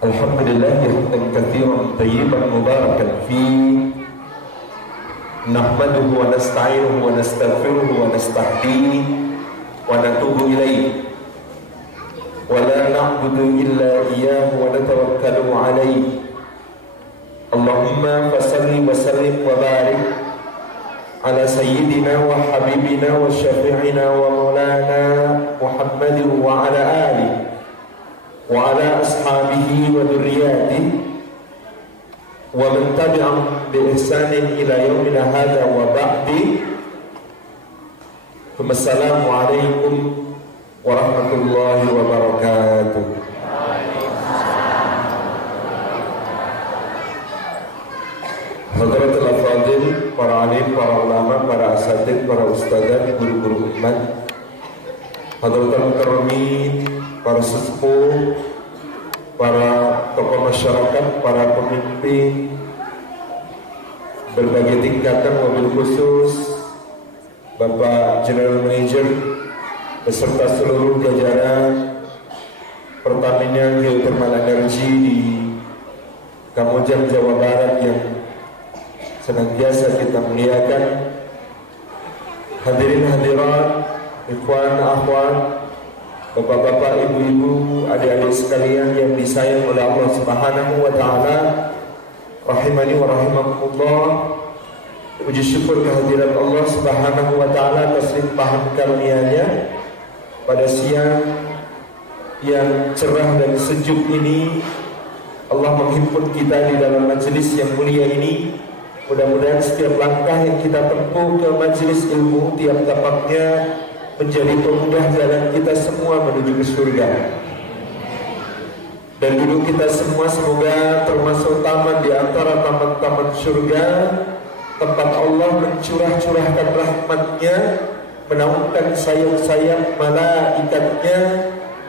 Alhamdulillah hamdan katsiran tayyiban mubarakan fihi nahmaduhu wa nasta'inuhu wa nastaghfiruhu wa nastahdihi wa natubu ilayhi wa la na'budu illa iyyahu wa natawakkalu alayhi. Allahumma fasalli wa sallim wa barik ala sayyidina wa habibina wa syafi'ina wa maulana Muhammadin wa ala alihi wa ala ashabihi wa dzurriyyatihi wa man tabi'ahum bi ihsanin ila yaumina hadza wa ba'di. Assalamu alaikum warahmatullahi wabarakatuh. Hadratul Afadil, para alim, para ulama, para asatidz, para ustadzat, guru-guru umat, hadratul mukarramin, para sesepuh, para tokoh masyarakat, para pemimpin berbagai tingkatan, wabil khusus Bapak General Manager beserta seluruh jajaran Pertamina Geothermal Energy di Kamojang, Jawa Barat yang senantiasa kita muliakan. Hadirin hadirat, ikhwan akhwat, bapak-bapak, ibu-ibu, adik-adik sekalian yang disayang oleh Allah Subhanahu wa taala, rahimani wa rahimakumullah. Puji syukur kehadiran Allah Subhanahu wa taala atas limpahan karunia-Nya pada siang yang cerah dan sejuk ini. Allah menghimpun kita di dalam majelis yang mulia ini. Mudah-mudahan setiap langkah yang kita tempuh ke majelis ilmu, tiap tapaknya menjadi pemudah jalan kita semua menuju ke surga. Dan duduk kita semua semoga termasuk taman di antara taman-taman surga, tempat Allah mencurah-curahkan rahmat-Nya, menaungkan sayap-sayap malaikatnya,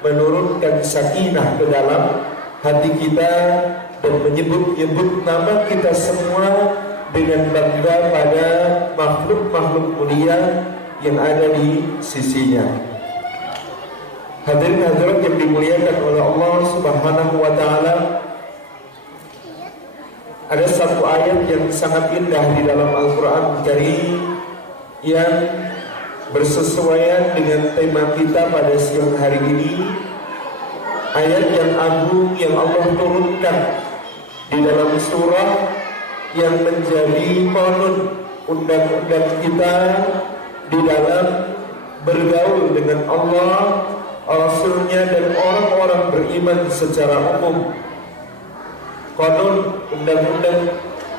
menurunkan sakinah ke dalam hati kita, dan menyebut-nyebut nama kita semua dengan bangga pada makhluk-makhluk mulia yang ada di sisinya. Hadirin hadirat yang dimuliakan oleh Allah Subhanahu wa taala, ada satu ayat yang sangat indah di dalam Al-Qur'an Karim yang bersesuaian dengan tema kita pada siang hari ini. Ayat yang agung yang Allah turunkan di dalam surah yang menjadi konon undang-undang kita di dalam bergaul dengan Allah, Rasul-Nya, dan orang-orang beriman secara umum. Konon undang-undang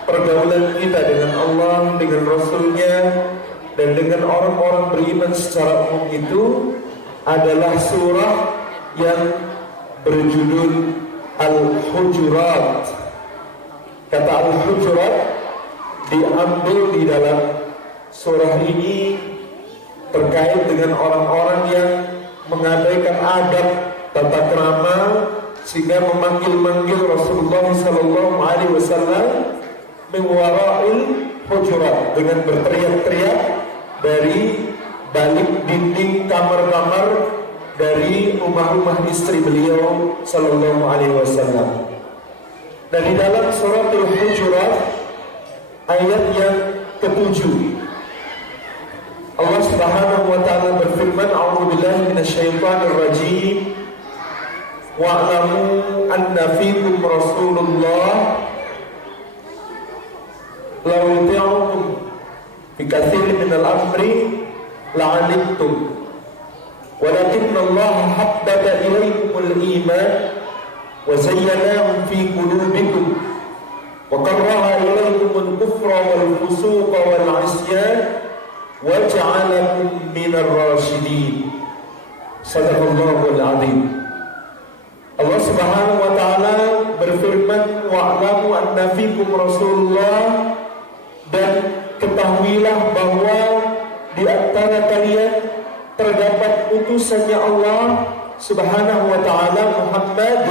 pergaulan kita dengan Allah, dengan Rasul-Nya, dan dengan orang-orang beriman secara umum itu adalah surah yang berjudul Al-Hujurat. Kata Al-Hujurat diambil di dalam surah ini terkait dengan orang-orang yang mengabaikan adab tata krama sehingga memanggil-manggil Rasulullah SAW min wara'il hujurat, dengan berteriak-teriak dari balik dinding kamar-kamar dari rumah-rumah istri beliau sallallahu alaihi wasallam. Dan di dalam surah Al-Hujurat ayat yang ke-7 Allah Subhanahu wa taala berfirman, a'udzubillahi minasyaitonir rajim, wa'lamu anna fikum Rasulullah law yuti'ukum fi katsirin minal amri la'anittum walakinna Allah habbaba ilaykumul iman wa zayyanahu fi qulubikum wa karraha ilaykumul kufra wal fusuqa wal 'isyan wa ja'alakum minar rasyidin. Sadaqallahul 'azim. Allah Subhanahu wa taala berfirman, wa'lamu anna fikum Rasulullah, dan ketahuilah bahwa di antara kalian terdapat utusannya Allah Subhanahu wa taala Muhammad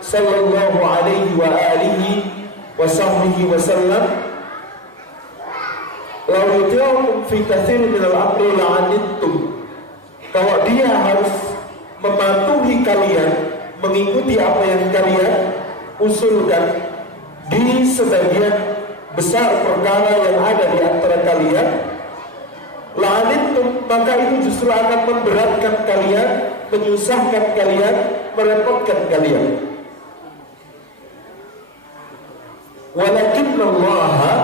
sallallahu alaihi wa alihi wa sahbihi wasallam. Law yuti'ukum fi katsirin minal amri la'anittum. Kalau dia harus mematuhi kalian, mengikuti apa yang kalian usulkan di sebagian besar perkara yang ada di antara kalian, la'anittum, maka itu justru akan memberatkan kalian, menyusahkan kalian, merepotkan kalian. Walakinnallaha,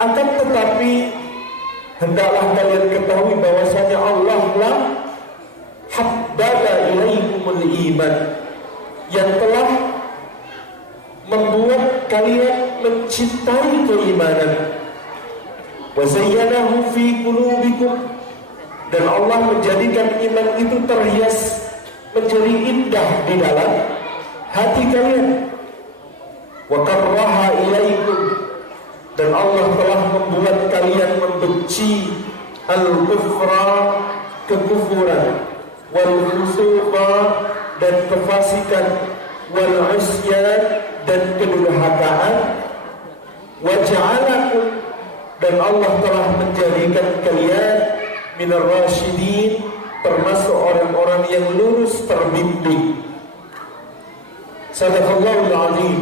akan tetapi hendaklah kalian ketahui bahwasanya Allah lah habbaba ilaikumul iman, yang telah membuat kalian mencintai keimanan. Wa zayyanahu fi qulubikum, dan Allah menjadikan iman itu terhias menjadi indah di dalam hati kalian. Wa karraha ilaikum, dan Allah telah membuat kalian membenci al-kufra, kekufuran, wal fusuqa, dan kefasikan, wal isyan, dan kedurhakaan, wa ja'alakum, dan Allah telah menjadikan kalian minar rasyidin, termasuk orang-orang yang lurus terbimbing. Sadaqallahul azim.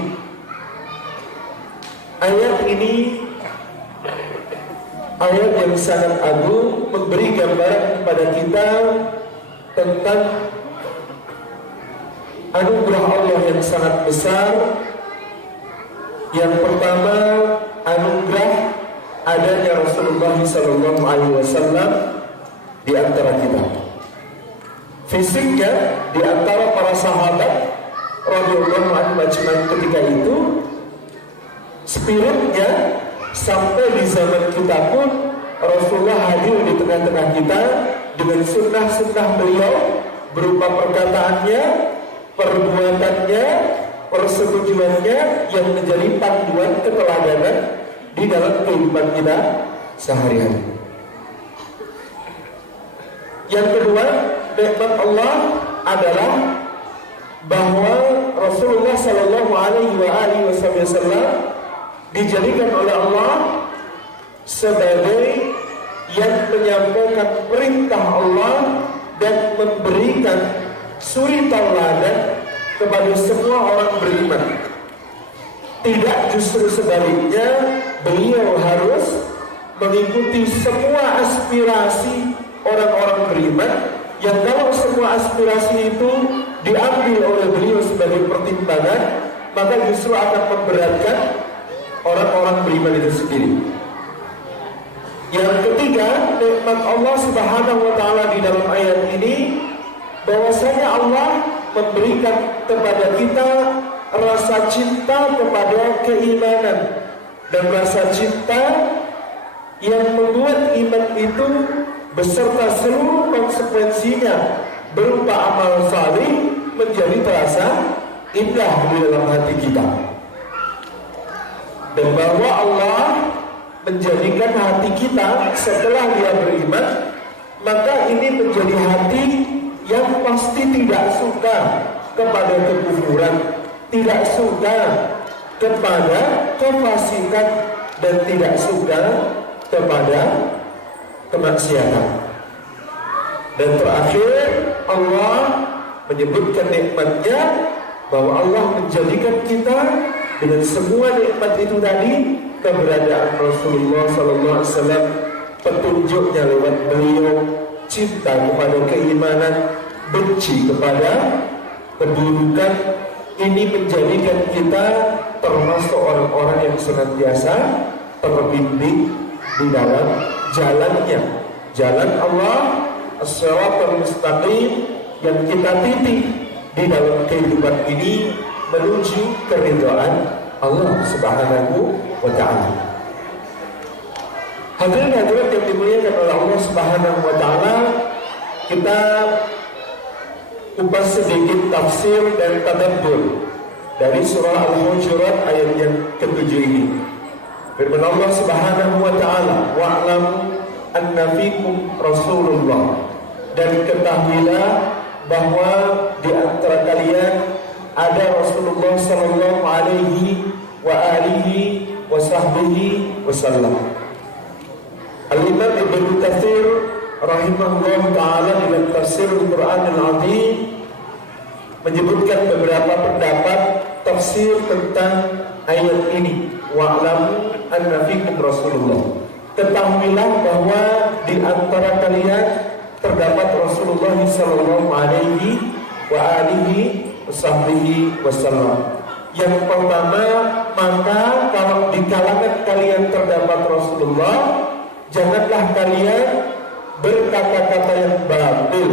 Ayat ini ayat yang sangat agung, memberi gambaran kepada kita tentang anugerah Allah yang sangat besar. Yang pertama, anugerah adanya Rasulullah SAW di antara kita. Fisiknya di antara para sahabat radhiyallahu anhum ajmain ketika itu, spiritnya sampai di zaman kita pun Rasulullah hadir di tengah-tengah kita dengan sunnah-sunnah beliau berupa perkataannya, perbuatannya, persetujuannya yang menjadi panduan keteladanan di dalam kehidupan kita sehari-hari. Yang kedua, nikmat Allah adalah bahwa Rasulullah Sallallahu Alaihi Wasallam dijadikan oleh Allah sebagai yang menyampaikan perintah Allah dan memberikan suri tauladan kepada semua orang beriman. Tidak, justru sebaliknya, beliau harus mengikuti semua aspirasi orang-orang beriman, yang kalau semua aspirasi itu diambil oleh beliau sebagai pertimbangan, maka justru akan memberatkan orang-orang beriman itu sendiri. Yang ketiga, nikmat Allah Subhanahu wa taala di dalam ayat ini, bahwasanya Allah memberikan kepada kita rasa cinta kepada keimanan, dan rasa cinta yang membuat iman itu beserta seluruh konsekuensinya berupa amal salih menjadi terasa indah di dalam hati kita. Dan bahwa Allah menjadikan hati kita setelah dia beriman, maka ini menjadi hati yang pasti tidak suka kepada kekufuran, tidak suka kepada kefasikan, dan tidak suka kepada kemaksiatan. Dan terakhir, Allah menyebutkan nikmatnya, bahwa Allah menjadikan kita dengan semua nikmat itu tadi, keberadaan Rasulullah SAW, petunjuknya lewat beliau, cinta kepada keimanan, benci kepada keburukan, ini menjadikan kita termasuk orang-orang yang senantiasa terbimbing di dalam jalannya, jalan Allah as-siratal mustaqim, yang kita titik di dalam kehidupan ini menuju keridhaan Allah Subhanahu wa ta'ala. Hadirin-hadirat yang dimuliakan oleh Allah Subhanahu wa ta'ala, kita kupas sedikit tafsir dan tadabbur dari surah Al-Hujurat ayat yang ke-7 ini. Firman Allah Subhanahu wa ta'ala, wa'lam anna fikum Rasulullah, dan ketahuilah bahwa di antara kalian ada Rasulullah sallallahu alaihi wa alihi wa sahbihi wasallam. Al-Imam Ibnu Katsir rahimahullah ta'ala dalam tafsir Al-Quran Al-Azim menyebutkan beberapa pendapat tafsir tentang ayat ini. Wa'lamu anna fikum Rasulullah. Ketahuilah bahwa di antara kalian terdapat Rasulullah sallallahu alaihi wa alihi wasallam. Yang pertama, maka kalau di kalangan kalian terdapat Rasulullah, janganlah kalian berkata-kata yang batil,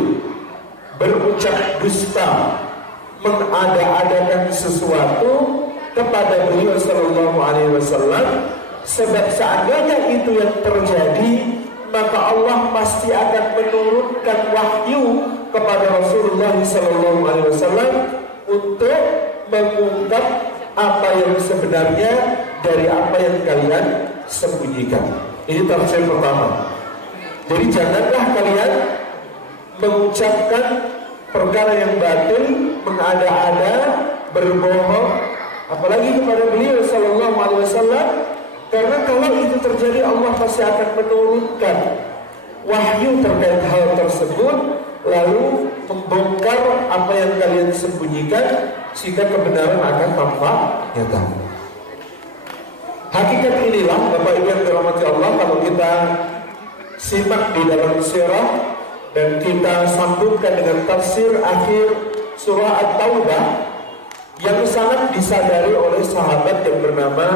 berucap dusta, mengada-adakan sesuatu kepada beliau sallallahu alaihi wasallam, sebab seandainya itu yang terjadi, maka Allah pasti akan menurunkan wahyu kepada Rasulullah sallallahu alaihi wasallam untuk mengungkap apa yang sebenarnya dari apa yang kalian sembunyikan. Ini tafsir pertama. Jadi janganlah kalian mengucapkan perkara yang batil, mengada-ada, berbohong, apalagi kepada beliau sallallahu alaihi wasallam, karena kalau itu terjadi Allah pasti akan menurunkan wahyu terkait hal tersebut, lalu membongkar apa yang kalian sembunyikan sehingga kebenaran akan tampak nyata. Hakikat inilah Bapak Ibu yang dirahmati Allah, kalau kita simak di dalam sirah dan kita sambungkan dengan tafsir akhir surah At-Taubah yang sangat disadari oleh sahabat yang bernama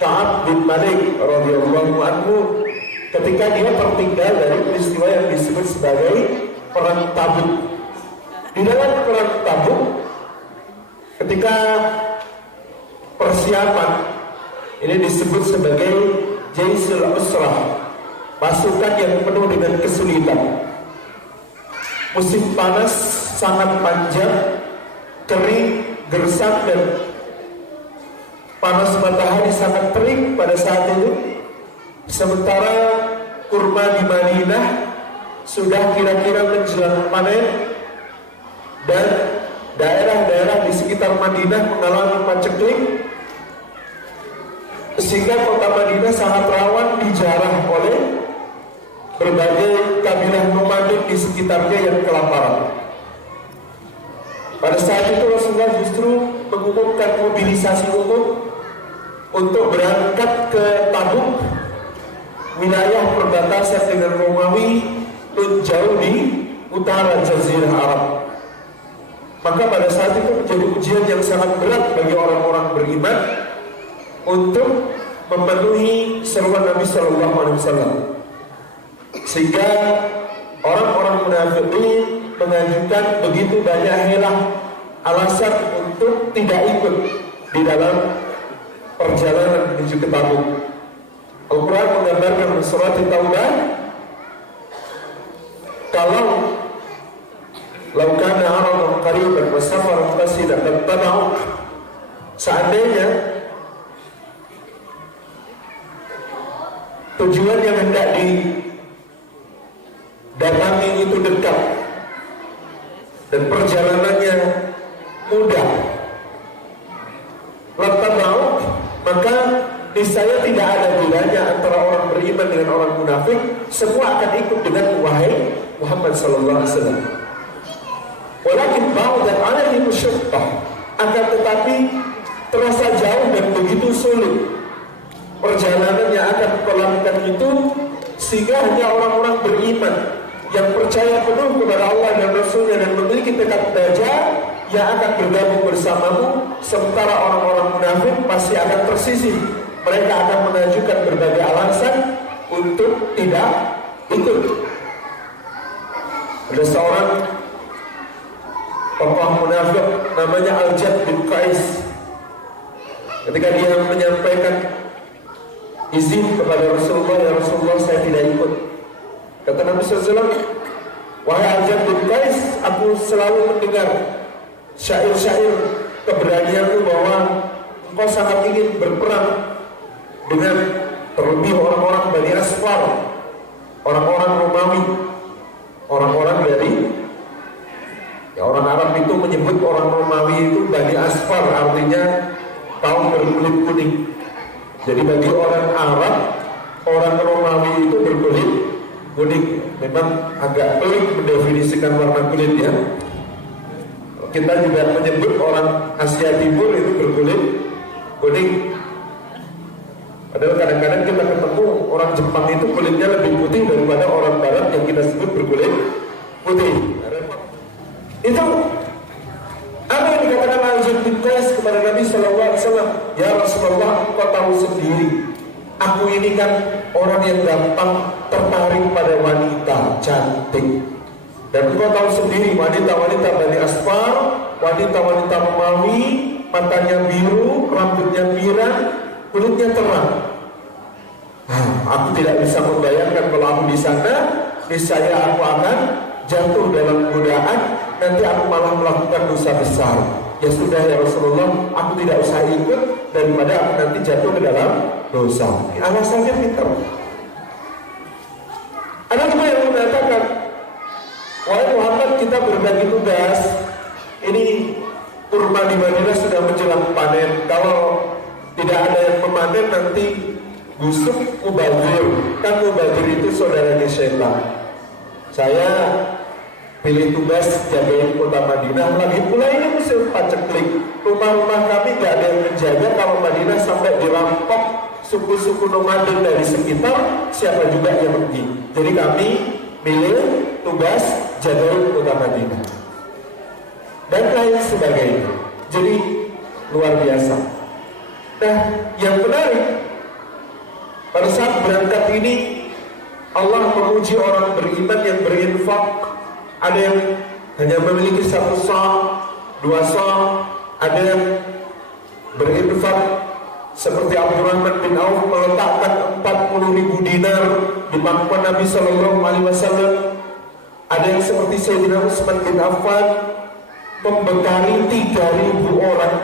Ka'ab bin Malik radhiyallahu anhu ketika dia tertinggal dari peristiwa yang disebut sebagai perang Tabuk. Di dalam perang Tabuk, ketika persiapan ini disebut sebagai Jaisul Usrah, pasukan yang penuh dengan kesulitan. Musim panas sangat panjang, kering, gersang, dan panas matahari sangat terik pada saat itu. Sementara kurma di Madinah sudah kira-kira menjelang panen, dan daerah-daerah di sekitar Madinah mengalami paceklik, sehingga kota Madinah sangat rawan dijarah oleh berbagai kabilah nomadik di sekitarnya yang kelaparan. Pada saat itu Rasulullah justru mengumumkan mobilisasi umum untuk berangkat ke Tabuk, wilayah perbatasan dengan Romawi, jauh di utara Jazirah Arab. Maka pada saat itu menjadi ujian yang sangat berat bagi orang-orang beriman untuk memenuhi seruan Nabi Sallallahu Alaihi Wasallam, sehingga orang-orang munafikin mengajukan begitu banyak helah alasan untuk tidak ikut di dalam perjalanan menuju ke Tabuk. Al-Quran menggambarkan di surat At-Taubah, kalau laukana aradan qariban wa safaran qasidan lattaba'uk, seandainya tujuan yang hendak didatangi itu dekat dan perjalanannya mudah, lattaba'uk, maka niscaya tidak ada bedanya antara orang beriman dengan orang munafik. Semua akan ikut dengan wahai Muhammad sallallahu alaihi wasallam. Walakin ba'dan 'alaihi musyaqqah, akan tetapi terasa jauh dan begitu sulit perjalanan yang akan melakukan itu, sehingga hanya orang-orang beriman yang percaya penuh kepada Allah dan Rasulnya dan memiliki tekad baja yang akan bergabung bersamamu. Sementara orang-orang munafik pasti akan tersisih. Mereka akan mengajukan berbagai alasan untuk tidak ikut. Ada seorang tokoh munafik namanya Al-Jad bin Qais. Ketika dia menyampaikan izin kepada Rasulullah, ya Rasulullah, saya tidak ikut. Kata Nabi SAW, wahai Al-Jad bin Qais, aku selalu mendengar syair-syair keberanianmu bahwa engkau sangat ingin berperang dengan terlebih orang-orang Bani Asfar, orang-orang Romawi, orang-orang dari orang Arab itu menyebut orang Romawi itu Bani Asfar, artinya kaum berkulit kuning. Jadi bagi orang Arab, orang Romawi itu berkulit kuning. Memang agak pelik mendefinisikan warna kulitnya. kita juga menyebut orang Asia Timur itu berkulit kuning. Padahal kadang-kadang kita ketemu orang Jepang itu kulitnya lebih putih daripada orang Barat yang kita sebut berkulit putih. Itu apa yang dikatakan Al-Jad bin Qais kepada Nabi SAW? Ya Rasulullah, engkau tahu sendiri, aku ini kan orang yang gampang tertarik pada wanita cantik. Dan engkau tahu sendiri, wanita-wanita Bani Asfar, wanita-wanita Romawi, matanya biru, rambutnya pirang, kulitnya terang. Aku tidak bisa membayangkan kalau aku di sana, niscaya aku akan jatuh dalam godaan, nanti aku malah melakukan dosa besar. Ya sudah ya Rasulullah, aku tidak usah ikut daripada aku nanti jatuh ke dalam dosa. Alasannya pintar. Ada juga yang mengatakan, wahai Muhammad, kita berbagi tugas. Ini kurma di Madinah sudah menjelang panen. Kalau tidak ada yang memanen nanti busuk mubazir. Kan mubazir itu saudaranya syaitan. Saya pilih tugas jagain kota Madinah. Lagi pula ini musim paceklik. Rumah-rumah kami gak ada yang menjaga. Kalau Madinah sampai dirampok suku-suku nomaden dari sekitar, siapa juga yang pergi. Jadi kami pilih tugas jagain kota Madinah dan lain sebagainya. Jadi luar biasa. Nah, yang menarik, pada saat berangkat ini Allah memuji orang beriman yang berinfak. Ada yang hanya memiliki 1 sa', 2 sa', ada yang berinfak seperti Abdurrahman bin Auf meletakkan 40.000 dinar di pangkuan Nabi SAW. Ada yang seperti Sayyidina Utsman bin Affan membekali 3.000 orang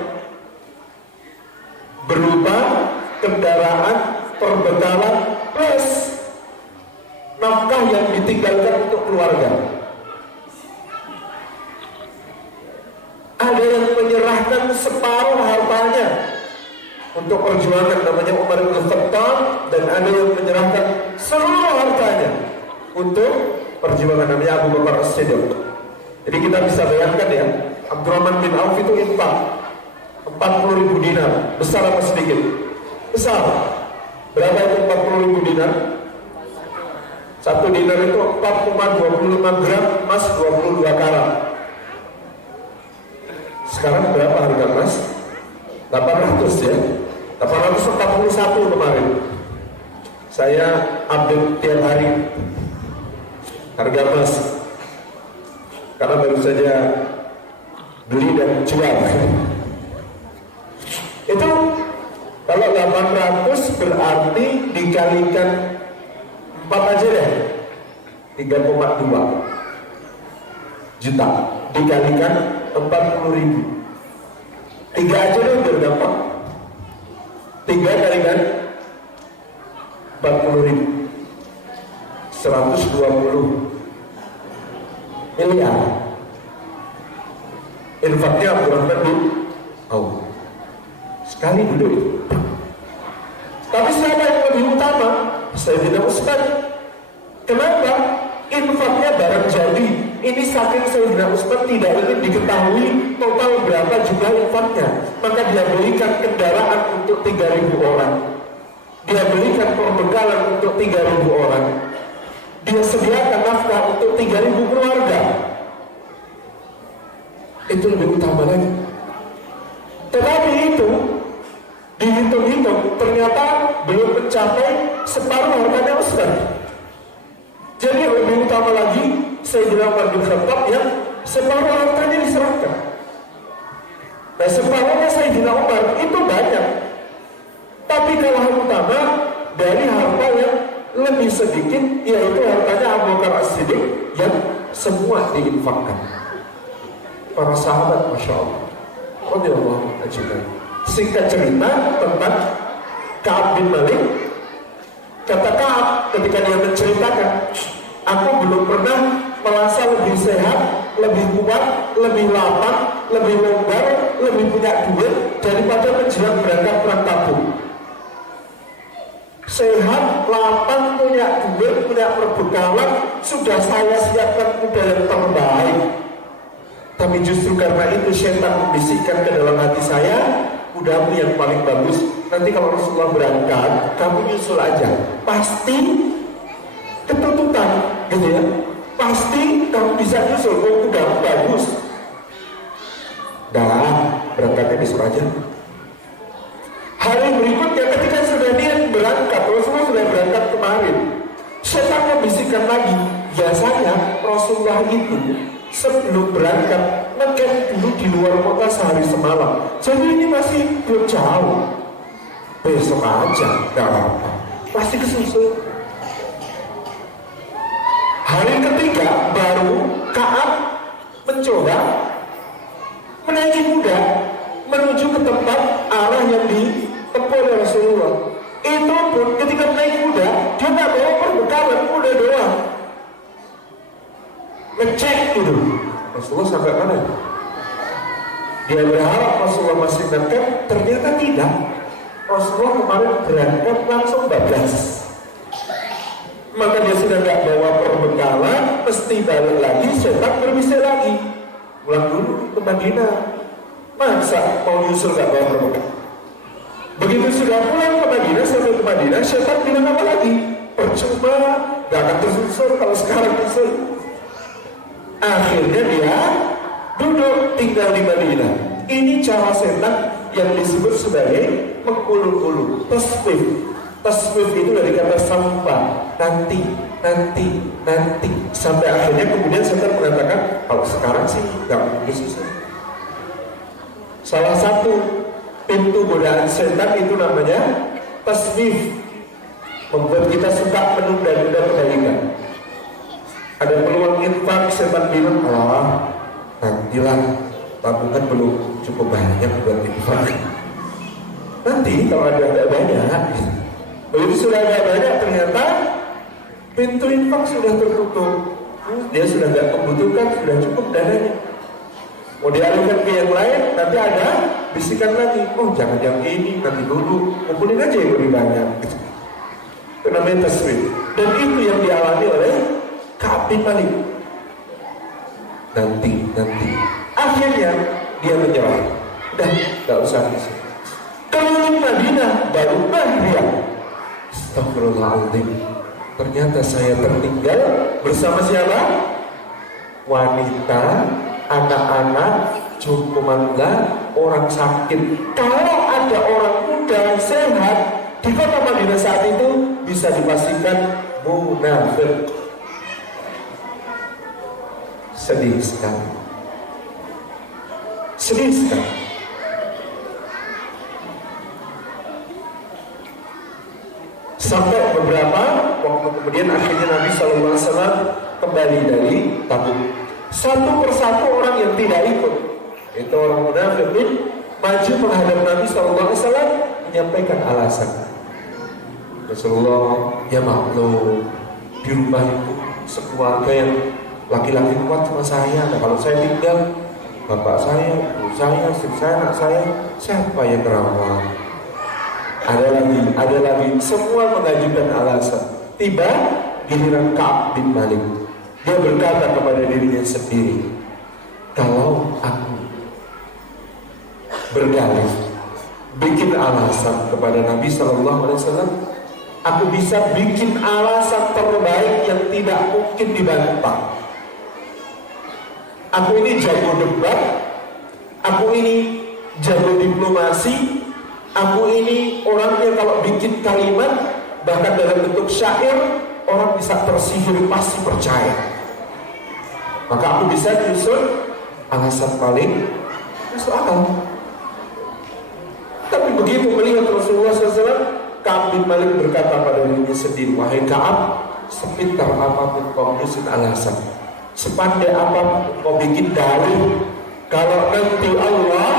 berupa kendaraan, perbekalan plus nafkah yang ditinggalkan untuk keluarga. Ada yang menyerahkan separuh hartanya untuk perjuangan, namanya Umar bin Khattab, dan ada yang menyerahkan seluruh hartanya untuk perjuangan, namanya Abu Bakar As-Siddiq. Jadi kita bisa bayangkan ya, Abdurrahman bin Auf itu infak 40.000 dinar. Besar apa sedikit? Besar. Berapa itu 40.000 dinar? 1 dinar itu 4,25 gram emas 22 karat. Sekarang berapa harga emas? 800 ya. 841 kemarin. Saya update tiap hari harga emas, karena baru saja beli dan jual. Itu kalau 800 berarti dikalikan 4 aja deh, 3,2 juta dikalikan 40.000. 3 aja deh biar gampang. 3 kalikan 40.000, 120 miliar. Infaknya Abdurrahman bin Auf sekali dulu itu. Tapi siapa yang lebih utama? Sayyidina Utsman. Kenapa? Infaknya barang jadi. Ini saking Sayyidina Utsman tidak ingin diketahui total berapa jumlah infaknya, maka dia belikan kendaraan untuk 3.000 orang. Dia belikan perbekalan untuk 3.000 orang. Dia sediakan nafkah untuk 3.000 keluarga. Itu lebih utama lagi. Tetapi itu dihitung-hitung ternyata belum mencapai separuh hartanya Utsman. Jadi lebih utama lagi Sayyidina Umar bin Khattab yang separuh hartanya diserahkan. Nah, separuhnya Sayyidina Umar itu banyak, tapi kalah utama dari harta yang lebih sedikit, yaitu hartanya Abu Bakar As-Siddiq yang semua diinfakkan. Para sahabat, Masya Allah, radhiyallahu anhum. Singkat cerita tentang Ka'ab bin Malik, kata Ka'ab ketika dia menceritakan, aku belum pernah merasa lebih sehat, lebih kuat, lebih lapang, lebih longgar, lebih punya duit daripada menjelang berangkat perang Tabuk. Sehat, lapang, punya duit, punya perbekalan, sudah saya siapkan kuda yang terbaik. Tapi Tapi justru karena itu setan membisikkan ke dalam hati saya, kudamu yang paling bagus. Nanti kalau Rasulullah berangkat, kamu nyusul aja. Pasti ketuntutan, gitu ya. Pasti kamu bisa nyusul, kudamu bagus. Dah, berangkatnya besok aja. Hari berikutnya ketika sudah dia berangkat, Rasulullah sudah berangkat kemarin, setan membisikkan lagi. Biasanya Rasulullah itu sebelum berangkat ngecamp dulu di luar kota sehari semalam. Jadi ini masih belum jauh. Besok aja, gak apa-apa. Pasti kesusul. Hari ketiga baru Ka'ab mencoba menaiki kuda menuju ke tempat arah yang ditempuh oleh Rasulullah. Itu pun ketika naik kuda, dia nggak bawa perbekalan, kuda doang. Ngecek gitu. Rasulullah sampai mana? Dia berharap Rasulullah masih dekat, ternyata tidak. Rasulullah kemarin berangkat langsung bablas. Maka dia sudah nggak bawa perbekalan, mesti balik lagi, setan berbisik lagi. Pulang dulu ke Madinah. Masa mau nyusul nggak bawa perbekalan? Begitu sudah pulang ke Madinah, sampai ke Madinah, setan bilang apa lagi? Percuma, gak akan tersusul kalau sekarang nyusul. Akhirnya dia duduk tinggal di Madinah. Ini cara setan yang disebut sebagai mengulur-ulur, taswif. Taswif itu dari kata sampa, nanti, sampai akhirnya kemudian setan mengatakan, kalau sekarang sih gak mungkin susah. Salah satu pintu godaan setan itu namanya taswif, membuat kita suka menunda-nunda kebaikan. Ada peluang infak, setan bilang, nantilah, tabungan belum cukup banyak buat infak. Nanti kalau ada agak banyak, begitu sudah agak banyak, ternyata pintu infak sudah tertutup. Dia sudah nggak membutuhkan, sudah cukup dananya. Mau dialihkan ke yang lain, nanti ada bisikan lagi, jangan yang ini, nanti dulu, kumpulin aja yang lebih banyak. Itu namanya taswif. Dan itu yang dialami oleh Ka'ab bin Malik. Nanti. Akhirnya dia menyerah. Udah, gak usah bisa. Keliling Madinah, baru dia. Astagfirullahaladzim. Ternyata saya tertinggal bersama siapa? Wanita, anak-anak, jompo-mangga, orang sakit. Kalau ada orang muda, sehat, di kota Madinah saat itu bisa dipastikan munafik. Sedih sekali. Sampai beberapa waktu kemudian akhirnya Nabi SAW kembali dari Tabuk. Satu persatu orang yang tidak ikut, itu orang munafik, maju menghadap Nabi SAW menyampaikan alasan. Rasulullah, ya maklum, di rumah itu sekeluarga yang laki-laki kuat cuma saya. Nah, kalau saya tinggal, bapak saya, ibu saya, istri saya, anak saya, siapa yang merawat? Ada lagi, semua mengajukan alasan. Tiba giliran Ka'ab bin Malik. Dia berkata kepada dirinya sendiri, kalau aku berdalih, bikin alasan kepada Nabi SAW, aku bisa bikin alasan terbaik yang tidak mungkin dibantah. Aku ini jago debat, aku ini jago diplomasi, aku ini orangnya kalau bikin kalimat bahkan dalam bentuk syair orang bisa tersihir, pasti percaya. Maka aku bisa nyusun alasan paling masuk akal. Tapi begitu melihat Rasulullah SAW, Ka'ab bin Malik berkata pada dirinya sendiri, wahai Ka'ab, sepintar apapun kau nyusun alasan, sepandai apapun kau bikin dalil, kalau nanti Allah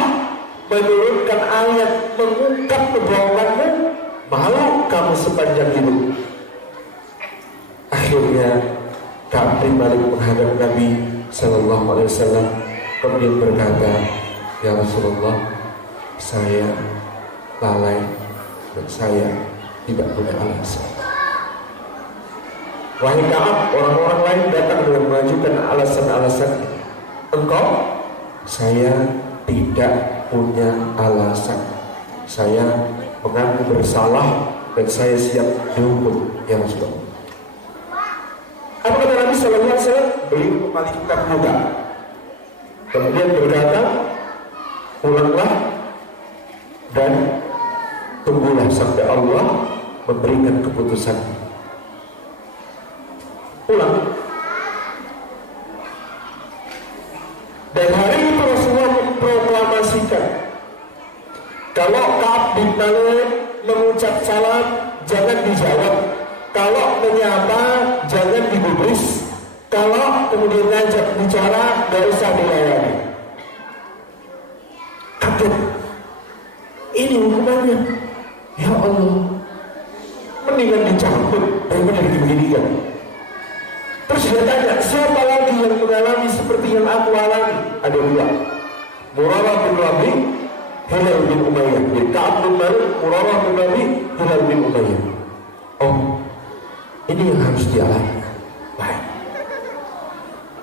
menurunkan ayat mengungkap kebohonganmu, malu kamu sepanjang hidup. Akhirnya Ka'ab bin Malik menghadap Nabi SAW, kemudian berkata, ya Rasulullah, saya lalai dan saya tidak punya alasan. Wahai Ka'ab, orang-orang lain datang dengan mengajukan alasan-alasan. Engkau saya tidak punya alasan. Saya mengaku bersalah dan saya siap dihukum ya Rasulullah. Apa kata Nabi Sallallahu Alaihi Wasallam? Beliau memalingkan muka, kemudian berkata, pulanglah dan tunggulah sampai Allah memberikan keputusan. Pulang. Dan hari itu Rasulullah memproklamasikan, kalau Ka'ab bin Malik mengucap salam jangan dijawab, kalau menyapa jangan digubris, kalau kemudian ngajak bicara gak usah dilayani. Kaget. Ini hukumannya. Ya Allah, mendingan dicabut daripada begini-beginikan. Terus dia tanya, siapa lagi yang mengalami seperti yang aku alami? Ada dua, Murarah bin Rabi, Hilal bin Umayyah. Jadi Ka'ab bin Malik, Murarah bin Rabi, Hilal bin Umayyah. Oh, ini yang harus dialami. Baik.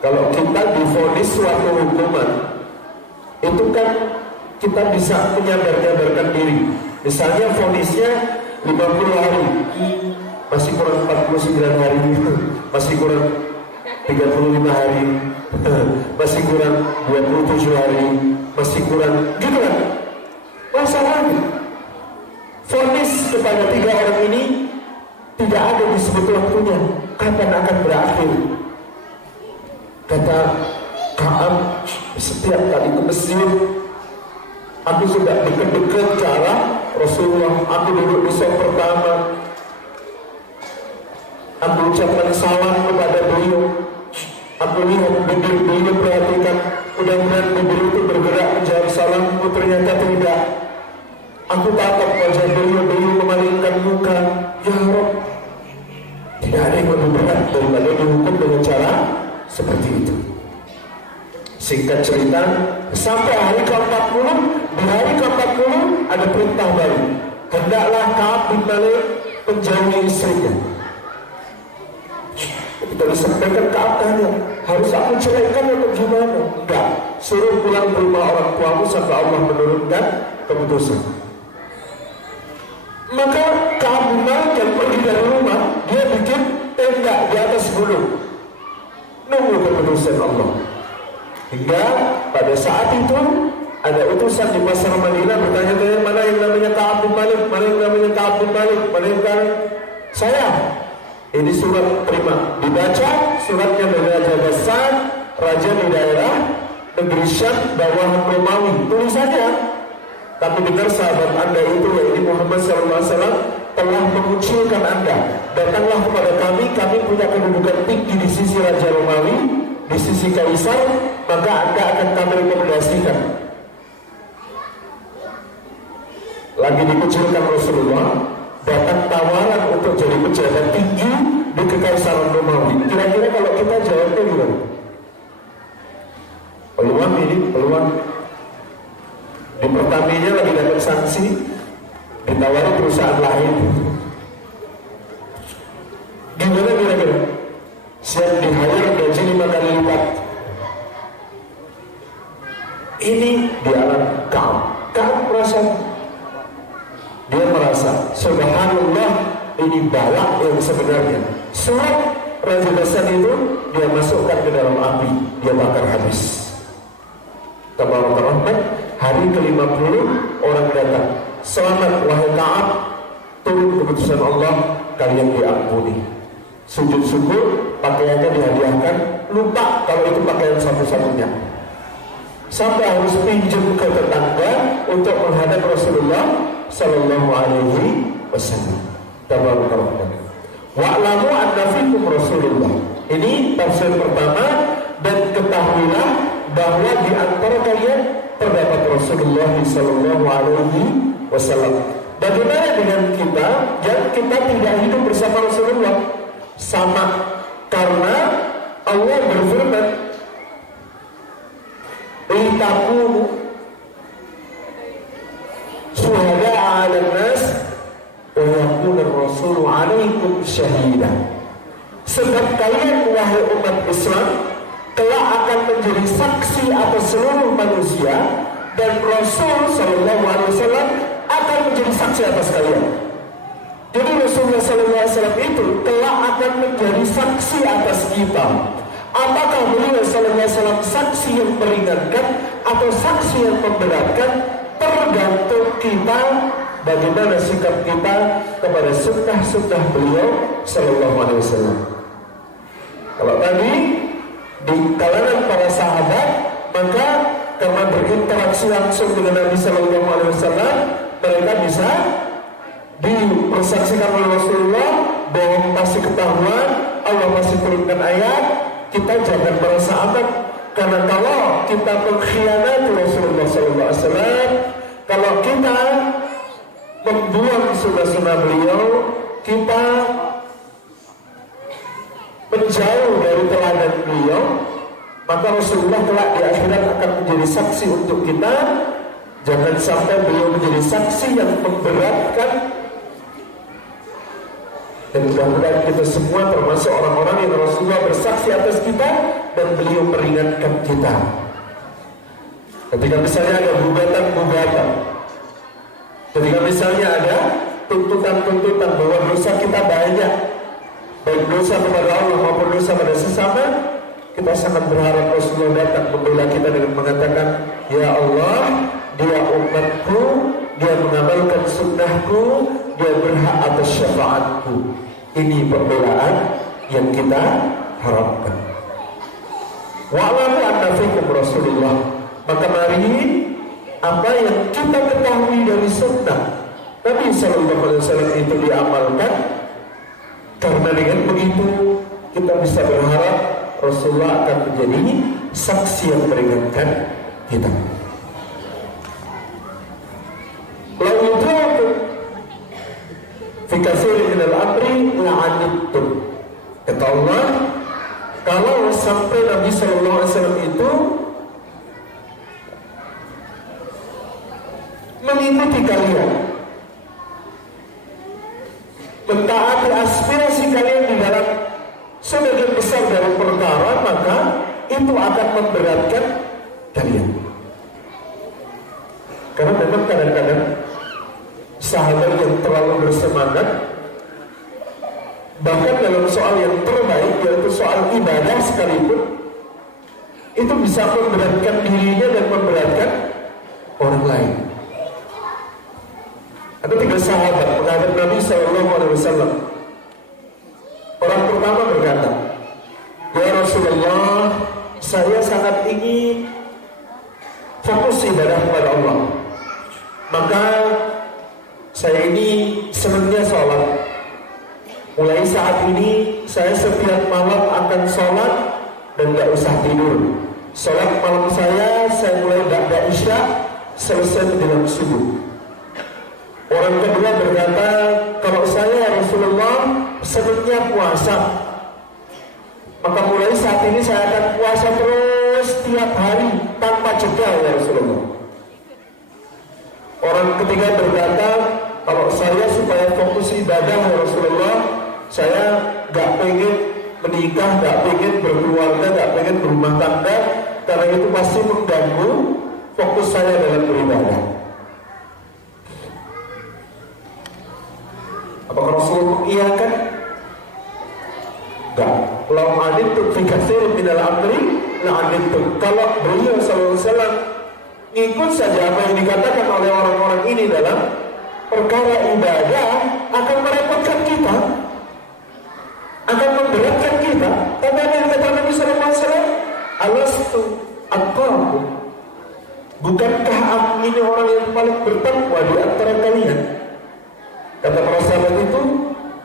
Kalau kita divonis suatu hukuman, itu kan kita bisa menyadarkan diri. Misalnya vonisnya 50 hari, masih kurang 49 hari, masih kurang 35 hari, masih kurang 27 hari, masih kurang, gitu kan? Masalahnya, vonis kepada 3 orang ini tidak ada disebut waktunya, kapan akan berakhir. Kata Ka'ab, setiap kali ke masjid, aku sudah dekat-dekat ke arah Rasulullah. Aku duduk di saf pertama, aku ucapkan salam kepada beliau. Aku lihat bibir beliau, perhatikan, mudah-mudahan bibir itu bergerak menjawab salamku. Ternyata tidak. Aku tatap wajah beliau memalingkan muka. Ya Rabb, tidak ada yang lebih berat daripada dihukum dengan cara seperti itu. Singkat cerita, sampai hari ke-40, di hari ke-40 ada perintah baru. Hendaklah Ka'ab bin Malik menjauhi istrinya. Kita disampaikan Ka'ab tanya, harus aku ceraikan atau gimana? Enggak, suruh pulang ke rumah orang tuamu sampai Allah menurunkan keputusan. Maka Ka'ab bin Malik yang pergi dari rumah, dia bikin tenda di atas gunung, nunggu keputusan Allah. Hingga pada saat itu ada utusan di pasar Madinah bertanya-tanya, mana yang namanya Ka'ab bin Malik, mana yang namanya Ka'ab bin Malik, mana yang namanya saya. Ini surat terima, dibaca suratnya dari Raja Ghassan, raja di daerah negeri Syam bawah Romawi. Tulisannya, tapi dengar sahabat anda itu, yaitu Muhammad SAW, telah mengucilkan anda. Datanglah kepada kami punya kedudukan tinggi di sisi Raja Romawi, di sisi Kaisar, maka anda akan kami rekomendasikan. Lagi dikucilkan Rasulullah, datang tawaran untuk jadi pejabat tinggi di Kekaisaran Romawi. Kira-kira kalau kita jawabnya gimana? Peluang ini, peluang. Di Pertamina lagi dapat sanksi, ditawari perusahaan lain. Gimana kira-kira? Siap di-hire gaji 5 kali lipat. Ini di alam Ka'ab merasa, dia merasa subhanallah, ini balak yang sebenarnya. Surat Raja Ghassan itu dia masukkan ke dalam api, dia bakar habis. Tabarakallah, hari ke-50 orang datang, selamat wahai Ka'ab, turun keputusan Allah, kalian diampuni. Sujud syukur, pakaiannya dihadiahkan, lupa kalau itu pakaian satu-satunya. Sampai harus pinjam ke tetangga untuk menghadap Rasulullah Sallallahu Alaihi Wasallam. Tabarakallah. Wa'lamu anna fikum Rasulullah. Ini tafsir pertama, dan ketahuilah bahwa di antara kalian terdapat Rasulullah Sallallahu Alaihi Wasallam. Bagaimana dengan kita yang kita tidak hidup bersama Rasulullah? Sama, karena Allah berfirman, "Litakunu syuhada'a 'alan nas wa yakuna ar-rasulu 'alaikum syahida." Sebab kalian wahai umat Islam kelak akan menjadi saksi atas seluruh manusia, dan Rasul Sallallahu Alaihi Wasallam akan menjadi saksi atas kalian. Jadi Rasulullah Sallallahu Alaihi Wasallam itu kelak akan menjadi saksi atas kita. Apakah beliau Sallallahu Alaihi Wasallam saksi yang meringankan atau saksi yang memberatkan, tergantung kita bagaimana sikap kita kepada sunnah-sunnah beliau Sallallahu Alaihi Wasallam. Kalau tadi di kalangan para sahabat, maka karena berinteraksi langsung dengan Nabi Sallallahu Alaihi Wasallam, mereka bisa dipersaksikan oleh Rasulullah bahwa pasti ketahuan, Allah pasti turunkan ayat. Kita jangan merasa aman, karena kalau kita mengkhianati Rasulullah Sallallahu Alaihi Wasallam, kalau kita membuang sunnah-sunnah beliau, kita menjauh dari teladan beliau, maka Rasulullah kelak di akhirat akan menjadi saksi untuk kita. Jangan sampai beliau menjadi saksi yang memberatkan. Dan mudah-mudahan kita semua termasuk orang-orang yang Rasulullah bersaksi atas kita dan beliau meringankan kita. Ketika misalnya ada gugatan-gugatan, ketika misalnya ada tuntutan-tuntutan bahwa dosa kita banyak, baik dosa kepada Allah maupun dosa pada sesama, kita sangat berharap Rasulullah datang membela kita dengan mengatakan, ya Allah, dia umatku, dia mengamalkan sunnahku, dia berhak atas syafaatku. Ini pembelaan yang kita harapkan. Wa'lamu anna fikum Rasulullah. Maka mari apa yang kita ketahui dari sunnah Nabi Sallallahu Alaihi Wasallam itu diamalkan, karena dengan begitu kita bisa berharap Rasulullah akan menjadi saksi yang meringankan kita. Lalu itu fikasir minal amri la'anittum. Kata Allah, kalau sampai Nabi Sallallahu Alaihi Wasallam itu mengikuti kalian, mentaati aspirasi kalian di dalam sebagian besar dari perkara, maka itu akan memberatkan kalian. Karena memang kadang-kadang sahabat yang terlalu bersemangat, bahkan dalam soal yang terbaik, yaitu soal ibadah sekalipun, itu bisa memberatkan dirinya dan memberatkan orang lain. Ada 3 sahabat menghadap Nabi Sallallahu Alaihi Wasallam. Orang pertama berkata, ya Rasulullah, saya sangat ingin fokus ibadah kepada Allah. Maka saya ini senangnya sholat. Mulai saat ini saya setiap malam akan sholat dan gak usah tidur. Sholat malam saya mulai ba'da isya selesai menjelang subuh. Orang kedua berkata, kalau saya Rasulullah senangnya puasa. Maka mulai saat ini saya akan puasa terus tiap hari tanpa jeda ya Rasulullah. Orang ketiga berkata, kalau saya supaya fokus ibadah ya Rasulullah, saya gak pengen menikah, gak pengen berkeluarga, gak pengen berumah tangga, karena itu pasti mengganggu fokus saya dalam beribadah. Apakah Rasulullah mengiyakan? Enggak. Lau anittum fi katsirin minal amri la anittum. Kalau beliau sallallahu alaihi wasallam ngikut saja apa yang dikatakan oleh orang-orang ini dalam perkara ibadah, akan merepotkan kita, akan memberatkan kita. Tapi apa yang kata Nabi sallallahu alaihi wasallam? Alastu atqakum. Bukankah aku ini orang yang paling bertakwa di antara kalian? Kata para sahabat itu,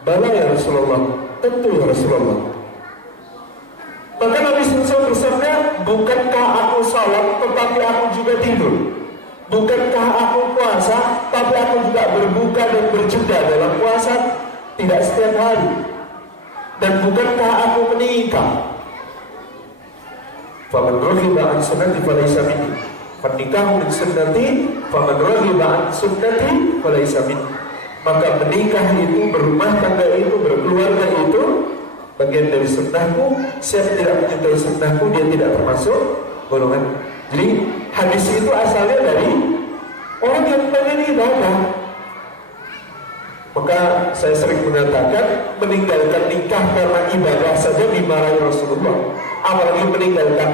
bala ya Rasulullah, tentu ya Rasulullah. Maka Nabi SAW bersabda, bukankah aku salat tetapi aku juga tidur? Bukankah aku puasa tapi aku juga berbuka dan berjeda dalam puasa tidak setiap hari? Dan bukankah aku menikah? Faman raghiba an sunnati falaysa minni. Pernikahan min sunnati, faman raghiba an sunnati falaysa minni. Maka menikah itu, berumah tangga itu, berkeluarga itu, bagian dari sunnahku. Siapa tidak menyukai sunnahku, dia tidak termasuk golongan. Jadi hadis itu asalnya dari orang yang pengen ibadah. Maka saya sering mengatakan, meninggalkan nikah karena ibadah saja dimarahi Rasulullah, apalagi meninggalkan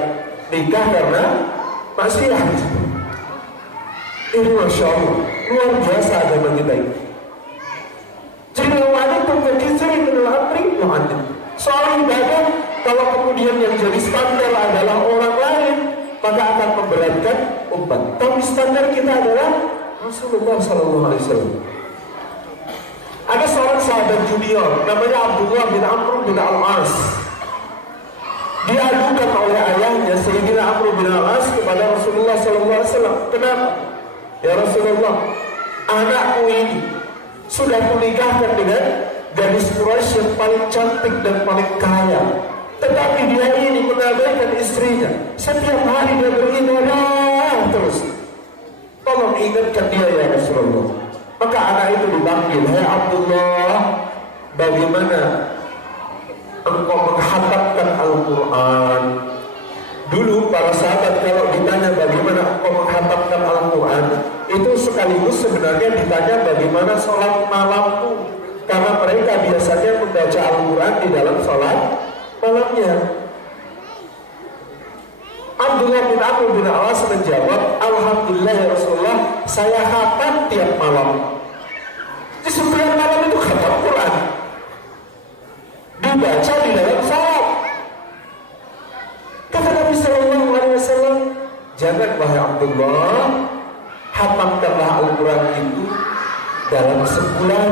nikah karena maksiat. Ini Masya Allah, luar biasa agama kita ini. Jadi wa'alaikum berkisri minal amri mu'adim. Soal ibadah, kalau kemudian yang jadi standar adalah orang lain, maka akan memberatkan umat. Tapi standar kita adalah Rasulullah SAW. Ada seorang sahabat junior namanya Abdullah bin Amr bin Al-As. Diadukan oleh ayahnya Sayyidina Amr bin Al-As kepada Rasulullah SAW. Kenapa? Ya Rasulullah, anakku ini sudah menikahkan dengan gadis Quraisy yang paling cantik dan paling kaya, tetapi dia ini mengabaikan istrinya. Setiap hari dia beribadah terus. Tolong ingatkan dia ya Rasulullah. Maka anak itu dipanggil, hai Abdullah, bagaimana engkau menghatamkan Al-Quran? Dulu para sahabat kalau ditanya bagaimana engkau menghatamkan Al-Quran, itu sekaligus sebenarnya ditanya bagaimana sholat malammu, karena mereka biasanya membaca Al-Quran di dalam sholat malamnya. Abdullah bin Amr bin Al-As menjawab, alhamdulillah ya Rasulullah, saya khatam tiap malam. Di setiap malam itu khatam Quran, dibaca di dalam sholat. Kata Nabi Sallallahu Alaihi Wasallam, jangan wahai Abdullah, hatamkanlah Al-Quran itu dalam sebulan.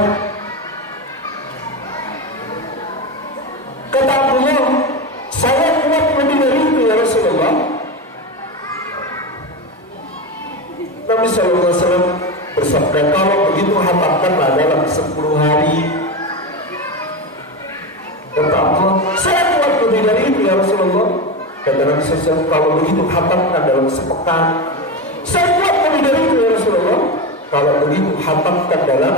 Kata Abdullah, saya kuat lebih dari itu ya Rasulullah. Nabi Sallallahu Alaihi Wasallam bersabda, kalau begitu hatamkanlah dalam 10 hari. Kata Abdullah, saya kuat lebih dari itu ya Rasulullah. Kata Nabi SAW, kalau begitu hatamkan dalam sepekan. Saya kuat lebih dari itu ya Rasulullah. Kalau begitu hatamkan dalam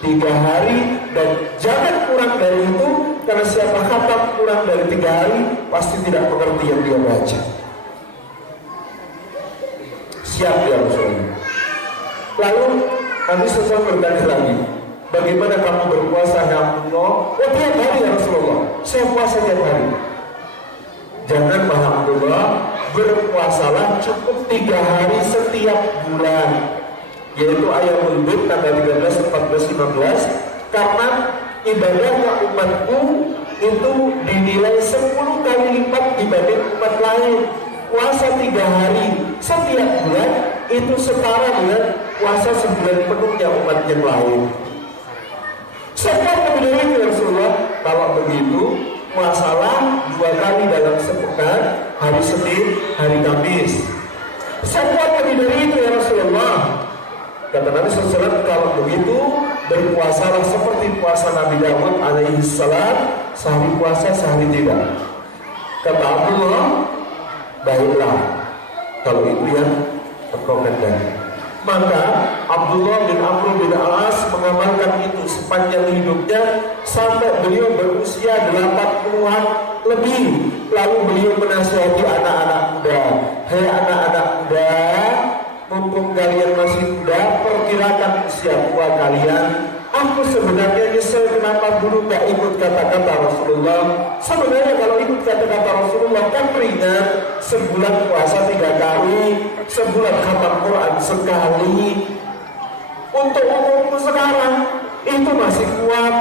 3 hari, dan jangan kurang dari itu, karena siapa khatam kurang dari 3 hari pasti tidak mengerti yang dia baca. Siap ya Rasulullah. Lalu Nabi SAW bertanya lagi, bagaimana kamu berpuasa ya Abdullah? Oh tiap hari ya Rasulullah, saya puasa tiap hari. Jangan wahai Abdullah, berpuasalah cukup 3 hari setiap bulan, yaitu Ayyamul Bid tanggal 13, 14, 15. Karena ibadahnya umatku itu dinilai 10 kali lipat dibanding umat lain. Puasa 3 hari setiap bulan itu setara dengan puasa sebulan penuhnya umat yang lain. Sebab kemudian itu Rasulullah, kalau begitu puasalah 2 kali dalam sepekan, hari Senin, hari Kamis. Sebab lebih dari itu ya Rasulullah. Kata Nabi SAW, kalau begitu berpuasalah seperti puasa Nabi Daud alaihi salam, sehari puasa sehari tidak. Kata Abdullah, baiklah kalau itu yang engkau kehendaki. Maka Abdullah bin Amr bin Al-As mengamalkan itu sepanjang hidupnya sampai beliau berusia 80-an lebih. Lalu beliau menasihati anak-anak muda, hei anak-anak muda, mumpung kalian masih muda, perkirakan usia tua kalian. Aku sebenarnya nyesel kenapa dulu gak ikut kata-kata Rasulullah. Sebenarnya kalau ikut kata-kata Rasulullah kan ringan. Sebulan puasa 3 kali, sebulan khatam Quran sekali. Untuk umurku sekarang itu masih kuat.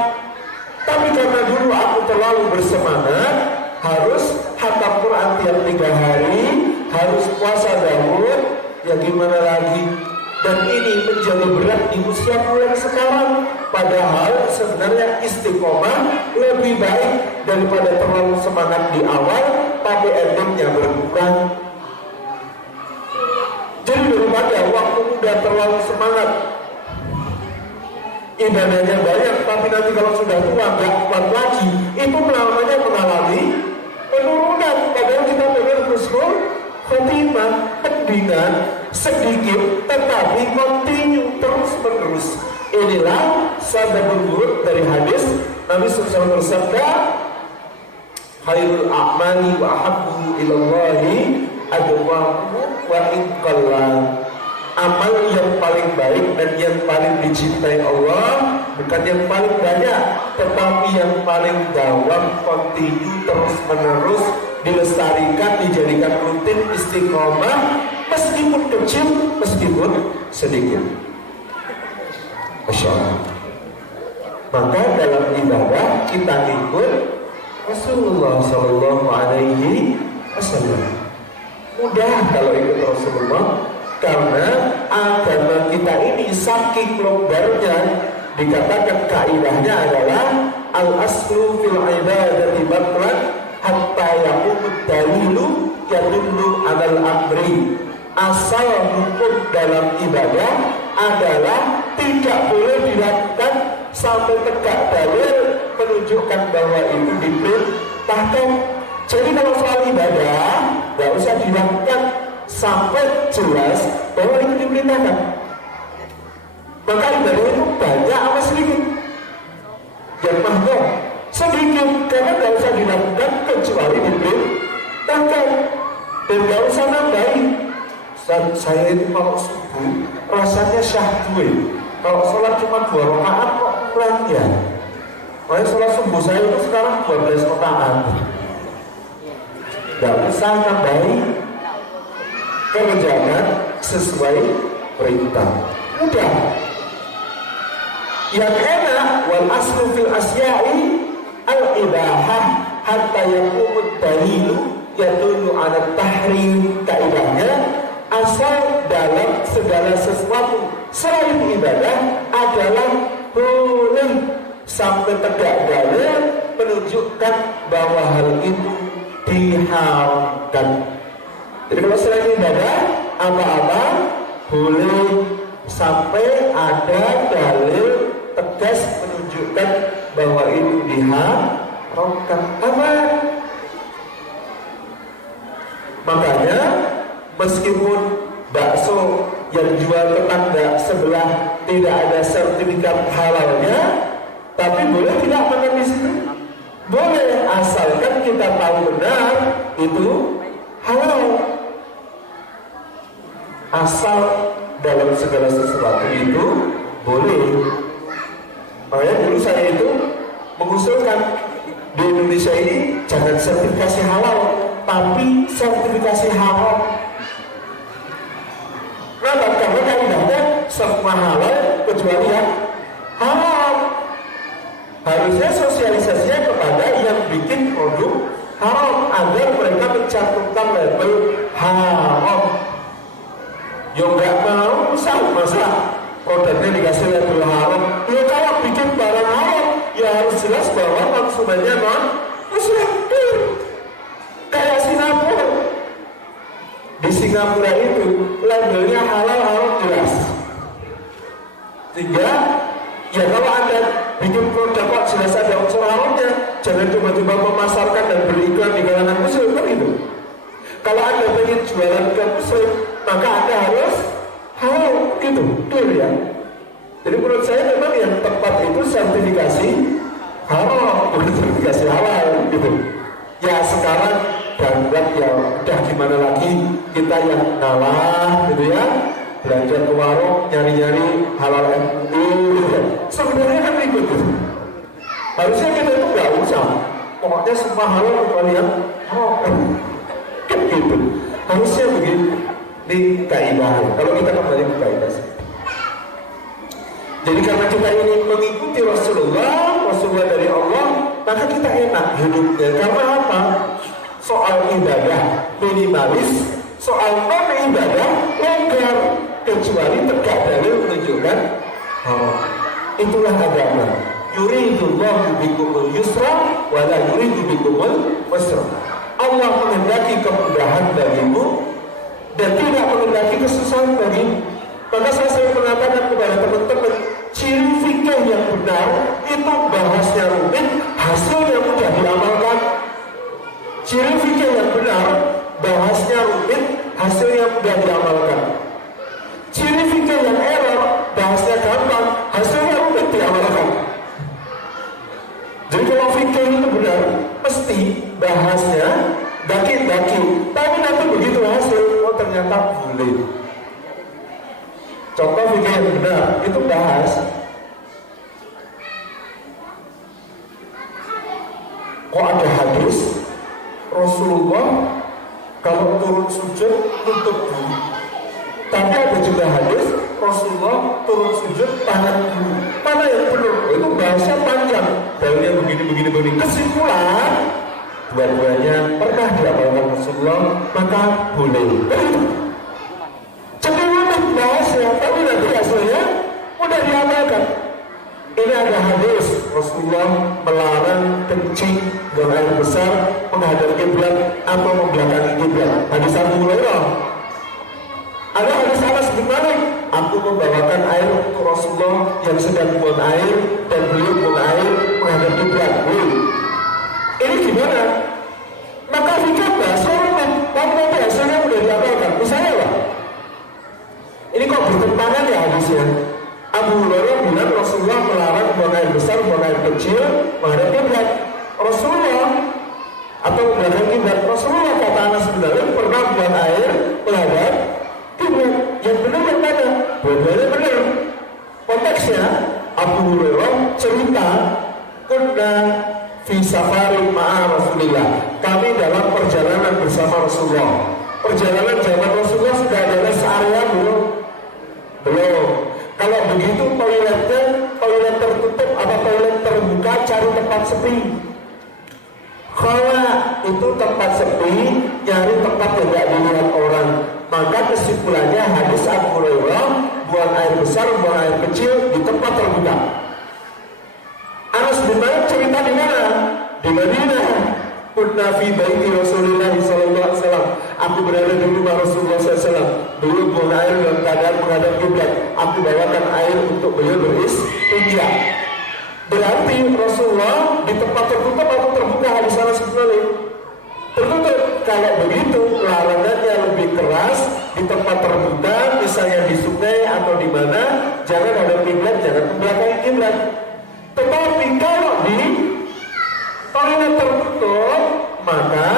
Tapi karena dulu aku terlalu bersemangat, harus khatam Quran tiap 3 hari, harus puasa Daud, ya gimana lagi. Dan ini menjadi berat di usiaku yang sekarang. Padahal sebenarnya istiqomah lebih baik daripada terlalu semangat di awal, tapi endingnya berkurang. Jadi daripada waktu muda terlalu semangat, ibadahnya banyak, tapi nanti kalau sudah tua gak kuat lagi, itu namanya mengalami penurunan. Padahal kita pengen husnul khotimah, mendingan sedikit tetapi kontinu terus menerus. Inilah sabda berurut dari hadis Nabi SAW bersabda, khairul a'mali wa ahabbu ilallahi adwamu wa inqalla. Amal yang paling baik dan yang paling dicintai Allah bukan yang paling banyak, tetapi yang paling dawam, kontinu, terus menerus, dilestarikan, dijadikan rutin, istiqomah, meskipun kecil, meskipun sedikit. Masya Allah. Maka dalam ibadah kita ikut Rasulullah Sallallahu Alaihi Wasallam. Mudah kalau ikut Rasulullah, karena agama kita ini saking longgarnya, dikatakan kaidahnya adalah al-aslu fil ibadati batlan hatta yaqumud dalilu yadullu alal amri. Asal hukum dalam ibadah adalah tidak boleh dilakukan sampai tegak dalil menunjukkan bahwa itu diperintahkan. Jadi kalau soal ibadah nggak usah dilakukan sampai jelas bahwa itu diperintahkan. Maka ibadah itu banyak apa sedikit? Yang mahdoh sedikit, karena nggak usah dilakukan kecuali diperintahkan. Dan nggak usah nambahin. Saya itu kalau subuh rasanya syahdu, kalau sholat cuma 2 rakaat kok kurang ya. Makanya sholat subuh saya itu sekarang 12 rakaat. Nggak usah nambahin, kerjakan sesuai perintah. Udah. Yang enak, wal aslu fil asya'i al ibahah hatta yaqumud dalilu yadullu ala tahrim. Kaidahnya, asal dalam segala sesuatu selain ibadah adalah boleh sampai tegak dalil menunjukkan bahwa hal itu diharamkan. Jadi kalau selain ibadah apa-apa boleh sampai ada dalil tegas menunjukkan bahwa itu diharamkan. Aman. Makanya meskipun bakso yang jual tetangga sebelah tidak ada sertifikat halalnya, tapi boleh tidak makan di situ? Boleh, asalkan kita tahu benar itu halal. Asal dalam segala sesuatu itu boleh. Makanya dulu saya itu mengusulkan di Indonesia ini jangan sertifikasi halal, tapi sertifikasi haram. Kenapa? Karena kaidahnya semua halal kecuali yang haram. Harusnya sosialisasinya kepada yang bikin produk haram agar mereka mencantumkan label haram. Ya nggak mau, masa produknya dikasih label haram. Ya kalau bikin barang haram, ya harus jelas bahwa konsumennya non-muslim. Kayak Singapura. Di Singapura itu labelnya halal haram jelas. Sehingga ya kalau Anda bikin produk kok jelas ada unsur haramnya, jangan coba-coba memasarkan dan beriklan di kalangan muslim, kan itu. Kalau Anda ingin jualan ke muslim, maka Anda harus halal, gitu, clear ya. Jadi menurut saya memang yang tepat itu sertifikasi halal, bukan sertifikasi halal, gitu. Ya sekarang darurat ya udah gimana lagi, kita yang ngalah, gitu ya. Belanja ke warung, nyari-nyari halal MUI gitu. Sebenarnya kan ribet gitu. Harusnya kita itu gak usah, pokoknya semua halal kecuali yang kan gitu. Harusnya begitu. Ini kaidah. Kalau kita kembali ke kaidah, jadi karena kita ini mengikuti Rasulullah dari Allah, maka kita enak hidupnya. Karena apa? Soal ibadah minimalis, soal non-ibadah longgar, kecuali tegak dalil menunjukkan haram. Itulah agama. Yuridullahu bikumul yusra wa la yuridu bikumul usra. Allah menghendaki kemudahan bagimu dan tidak menghendaki kesusahan bagimu. Maka saya sering mengatakan kepada teman-teman, ciri fikih yang benar itu bahasnya rumit, hasilnya mudah diamalkan. Ciri fikih yang benar bahasnya rumit, hasilnya mudah diamalkan. Ciri fikih yang error, bahasnya gampang, hasilnya mudah diamalkan. Jadi kalau fikih itu benar, mesti bahasnya daki-daki, tapi nanti begitu hasil, oh ternyata boleh. Contoh fikih yang benar itu bahas kok ada hadis Rasulullah kalau turun sujud nutup dulu, tapi ada juga hadis Rasulullah turun sujud tangan dulu. Mana yang benar? Itu bahasnya panjang, dalilnya begini. Kesimpulan dua-duanya pernah diamalkan Rasulullah, maka boleh. Jadi mudah bahasnya, tapi nanti hasilnya mudah diamalkan. Ini ada hadis Rasulullah melarang kencing buang air besar menghadap kiblat atau membelakangi kiblat. Hadis Abu Hurairah. Ada hadis Anas bin Malik, aku membawakan air untuk Rasulullah yang sedang buang air dan beliau buang air menghadap kiblat. Ini gimana? Maka fikir bahasanya, tapi hasilnya mudah diamalkan. Misalnya apa? Ini kok bertentangan ya hadisnya? Abu Hurairah bilang Rasulullah melarang buang air besar, buang air kecil menghadap kiblat. Rasulullah atau menghadap kiblat. Rasulullah kata Anas bin Malik pernah buang air menghadap kiblat. Yang benar yang mana? Dua-duanya benar. Konteksnya Abu Hurairah cerita kunna fi safarin ma'a Rasulillah. Kami dalam perjalanan bersama Rasulullah. Perjalanan zaman Rasulullah sudah ada rest area belum? Belum. Kalau begitu toiletnya toilet tertutup apa toilet terbuka, cari tempat sepi. Kalau itu tempat sepi, nyari tempat yang tidak dilihat orang. Maka kesimpulannya hadis Abu Hurairah buang air besar, buang air kecil di tempat terbuka. Anas bin Malik cerita di mana? Di Madinah. Kunna fi baiti Rasulullah sallallahu alaihi wasallam. Aku berada di rumah Rasulullah SAW. Beliau buang air dalam keadaan menghadap kiblat. Aku bawakan air untuk beliau beristinja. Berarti Rasulullah di tempat tertutup atau terbuka hadis Anas bin Malik? Tertutup. Kalau begitu larangannya lebih keras di tempat terbuka, misalnya di sungai atau di mana, jangan ada kiblat, jangan membelakangi kiblat. Tetapi kalau di toilet tertutup, maka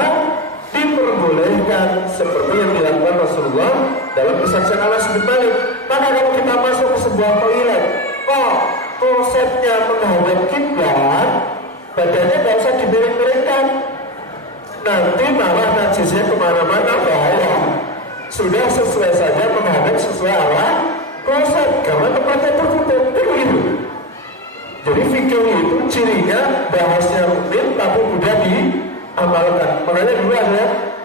diperbolehkan seperti yang dilakukan Rasulullah dalam kesaksian Anas bin Malik. Maka kalau kita masuk ke sebuah toilet, kok klosetnya menghadap kiblat, badannya nggak usah dimiring-miringkan. Nanti malah najisnya kemana-mana, bahaya. Sudah sesuai saja menghadap sesuai arah kloset, karena tempatnya tertutup. Begitu. Jadi fikih itu cirinya bahasnya rutin tapi mudah diamalkan. Makanya dulu ada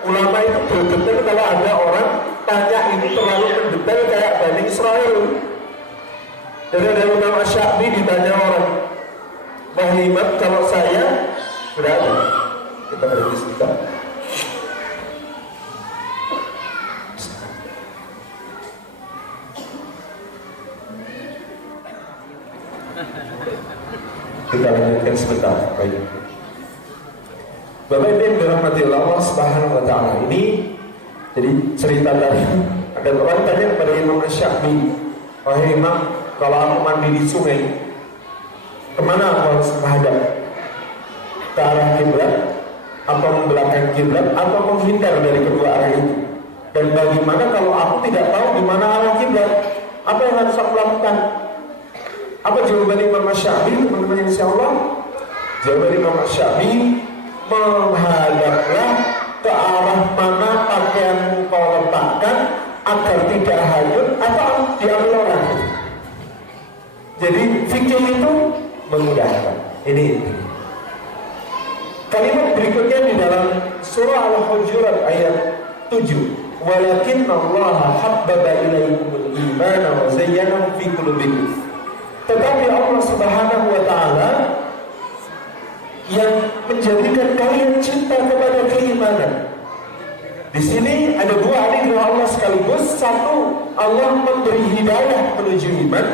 ulama itu berdetail kalau ada orang tanya ini terlalu mendetail kayak Bani Israel. Jadi ada ulama Syafi'i ditanya orang, Mahimat kalau saya berada, kita berhenti sebentar. Kita lanjutkan sebentar. Baik. Bapak Ibu yang dirahmati Allah Subhanahu wa taala, ini jadi cerita tadi ada orang tanya kepada Imam Syafi'i, "Wahai Imam, kalau aku mandi di sungai, kemana aku harus menghadap? Ke arah kiblat atau membelakangi kiblat atau menghindar dari kedua arah itu? Dan bagaimana kalau aku tidak tahu di mana arah kiblat? Apa yang harus aku lakukan?" Apa jawaban Imam Syafi'i, teman-teman, insyaallah? Jawaban Imam Syafi'i, menghadaplah ke arah mana pakaian kau letakkan agar tidak hanyut atau diambil orang. Jadi fikih itu memudahkan. Ini kalimat berikutnya di dalam surah Al-Hujurat ayat 7. Walakin Allah habbaba ilaikumul imana wa zayyanahu fi qulubikum. Tetapi Allah Subhanahu wa taala yang menjadikan kalian cinta kepada keimanan. Di sini ada dua anugerah Allah sekaligus. Satu, Allah memberi hidayah menuju iman.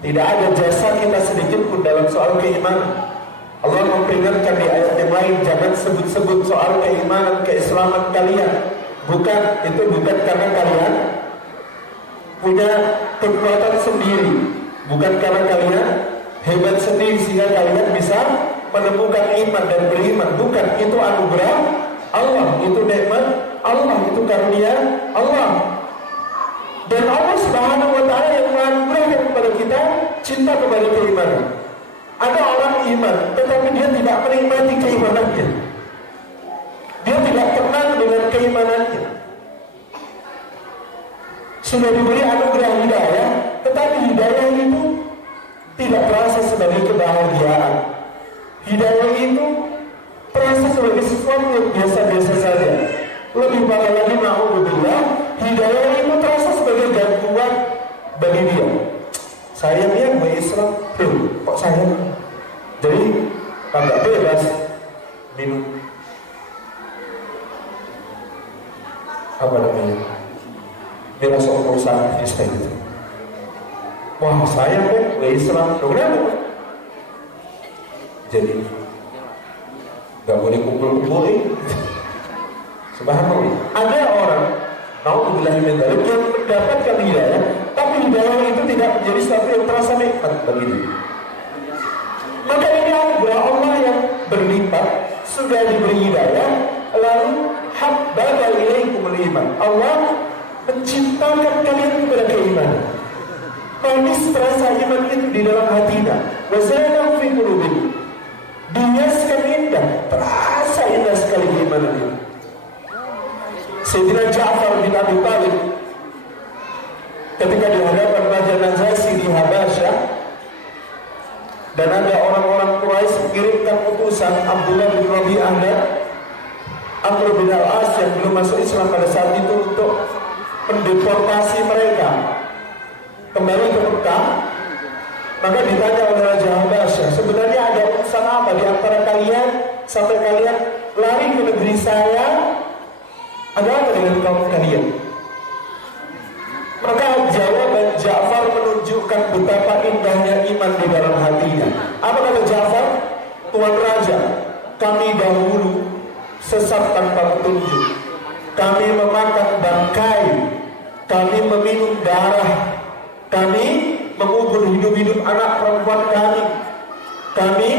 Tidak ada jasa kita sedikit pun dalam soal keimanan. Allah memperingatkan di ayat yang lain, jangan sebut-sebut soal keimanan, keislaman kalian. Itu bukan karena kalian punya kekuatan sendiri, bukan karena kalian hebat sendiri sehingga kalian bisa menemukan iman dan beriman. Bukan, itu anugerah Allah, itu nikmat Allah, itu karunia Allah. Dan Allah Subhanahu wa Ta'ala yang menganugerahkan kepada kita cinta kepada keimanan. Ada orang iman, tetapi dia tidak menikmati keimanannya. Dia tidak tenang dengan keimanannya. Sudah diberi anugerah hidayah, tetapi hidayah itu tidak terasa sebagai kebahagiaan. Hidayah itu terasa sebagai sesuatu yang biasa-biasa saja. Lebih parah lagi, na'udzubillah, hidayah itu terasa sebagai gangguan bagi dia. Saya yang Islam, kok saya? Jadi agak bebas minum apa namanya? Dia langsung perusahaan istri gitu. Wah, saya kok Islam, kenapa? Jadi nggak boleh kumpul-kumpul. Subhanallah. Ada orang naudzubillah min dzalik yang mendapatkan hidayah, tapi hidayah itu tidak menjadi sesuatu yang terasa nikmat bagi dia. Maka ini anugerah Allah yang berlipat. Sudah diberi hidayah, lalu habbaba ilaikumul iman. Allah menciptakan kalian kepada keimanan. Manis terasa iman itu di dalam hatinya. Wa zayyana fi qulubikum. Dihiaskan indah, terasa indah sekali keimanan itu. Sayyidina Ja'far bin Abi Thalib ketika dihadapkan Raja Najasyi di Habasyah, dan ada orang-orang Quraisy mengirimkan utusan Abdullah bin Rabi'ah dan Amr bin Al-As yang belum masuk Islam pada saat itu untuk mendeportasi mereka kembali ke Mekah. Maka ditanya oleh Raja Habasyah, sebenarnya ada urusan apa di antara kalian sampai kalian lari ke negeri saya? Ada apa dengan kaum kalian? Maka jawaban Ja'far menunjukkan betapa indahnya iman di dalam hatinya. Apa kata Ja'far? Tuan Raja, kami dahulu sesat tanpa petunjuk. Kami memakan bangkai, kami meminum darah, kami mengubur hidup-hidup anak perempuan kami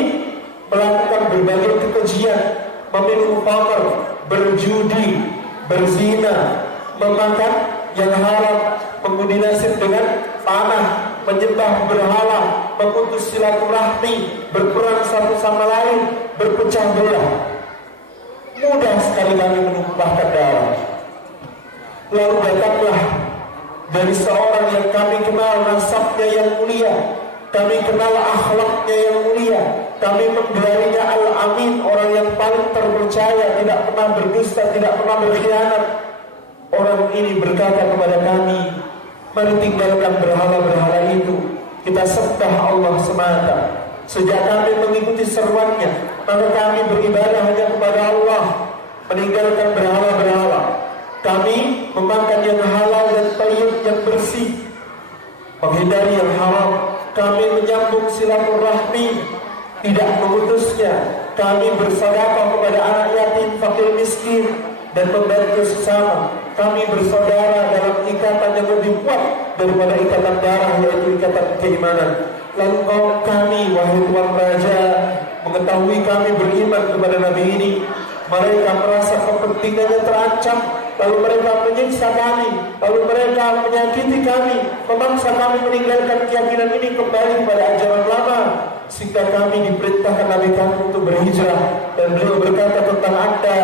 melakukan berbagai kekejian, meminum khamr, berjudi, berzina, memakan yang haram, mengundi nasib dengan panah, menyembah berhala, memutus silaturahmi, berperang satu sama lain, berpecah belah. Mudah sekali kami menumpahkan darah. Lalu datanglah dari seorang yang kami kenal nasabnya yang mulia, kami kenal akhlaknya yang mulia, kami menggelarinya Al-Amin, orang yang paling terpercaya, tidak pernah berdusta, tidak pernah berkhianat. Orang ini berkata kepada kami, mari tinggalkan berhala-berhala itu, kita sembah Allah semata. Sejak kami mengikuti seruannya, maka kami beribadah hanya kepada Allah, meninggalkan berhala-berhala. Kami memakan yang halal dan thayyib yang bersih, menghindari yang haram. Kami menyambung silaturahmi, tidak memutusnya. Kami bersedekah kepada anak yatim, fakir miskin, dan membantu sesama. Kami bersaudara dalam ikatan yang lebih kuat daripada ikatan darah, yaitu ikatan keimanan. Lalu kami, wahai Tuan Raja, mengetahui kami beriman kepada Nabi ini, mereka merasa kepentingannya terancam, lalu mereka menyiksa kami, lalu mereka menyakiti kami, memaksa kami meninggalkan keyakinan ini kembali kepada ajaran lama, sehingga kami diperintahkan Nabi kami untuk berhijrah. Dan beliau berkata tentang Anda,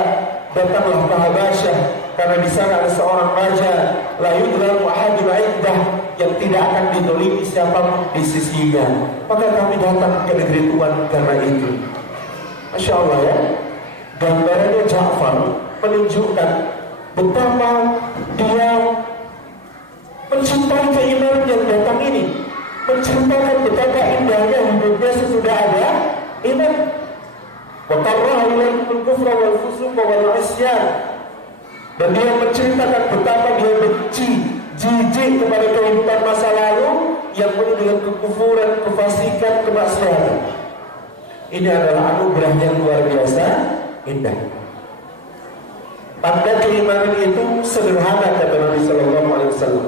datanglah ke Habasyah, karena di sana ada seorang raja, la yudlamu ahadun indah, yang tidak akan ditolimi siapapun di sisinya. Maka kami datang ke negeri Tuhan karena itu. Masya Allah ya. Gambarannya Ja'far menunjukkan betapa dia mencintai keimanan yang datang ini, menceritakan betapa indahnya hidupnya sesudah ada iman. Wa qarraha ilaihimul kufra wal fusuqa wal isyan. Dan dia menceritakan betapa dia benci, jijik kepada kehidupan masa lalu yang penuh dengan kekufuran, kefasikan, kemaksiatan. Ini adalah anugerah yang luar biasa indah. Tanda keimanan itu sederhana, kata Nabi Sallallahu Alaihi Wasallam.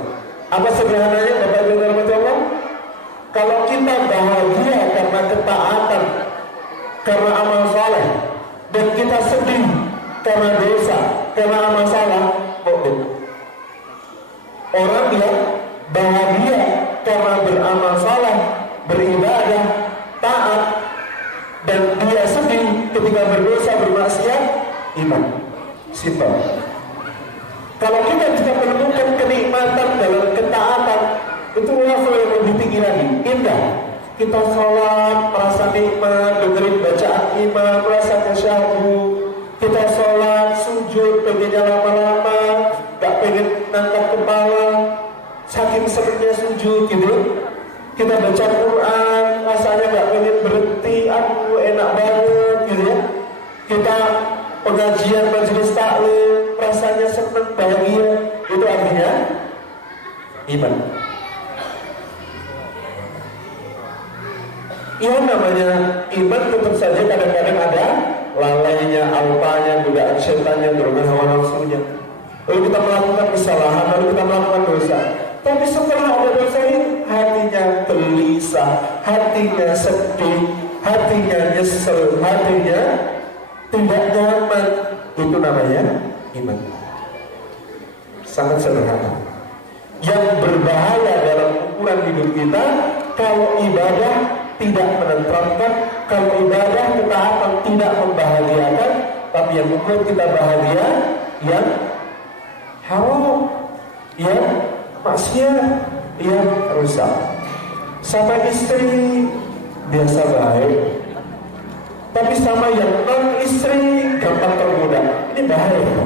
Apa sederhananya, Bapak Ibu rahmati Allah? Kalau kita bahagia karena ketaatan, karena Orang yang bahagia karena beramal saleh, beribadah, taat, dan dia sedih ketika berdosa, bermaksiat, iman. Simpel. Kalau kita bisa menemukan kenikmatan dalam ketaatan, itu level yang lebih tinggi lagi, indah. Kita sholat, merasa nikmat, dengerin bacaan imam, merasa tasyahud. Kita sholat, sujud, pengennya lama-lama, gak pengen ngangkat kepala, saking senangnya sujud gitu. Kita baca Quran, rasanya gak pengen berhenti, aduh enak banget gitu ya. Kita pengajian majelis taklim, rasanya senang, bahagia. Itu artinya iman. Yang namanya iman tentu saja kadang-kadang ada lalainya, alpanya, godaan setannya, dorongan hawa nafsunya. Lalu kita melakukan kesalahan, lalu kita melakukan dosa. Tapi setelah ada dosa ini, hatinya gelisah, hatinya sedih, hatinya nyesel, hatinya tidak nyaman. Itu namanya iman. Sangat sederhana. Yang berbahaya dalam ukuran hidup kita, kalau ibadah tidak menenteramkan, kalau ibadah ketaatan tidak membahagiakan, tapi yang membuat kita bahagia yang haram, yang maksiat, yang rusak. Sama istri biasa baik, tapi sama yang non istri gampang tergoda. Ini bahaya.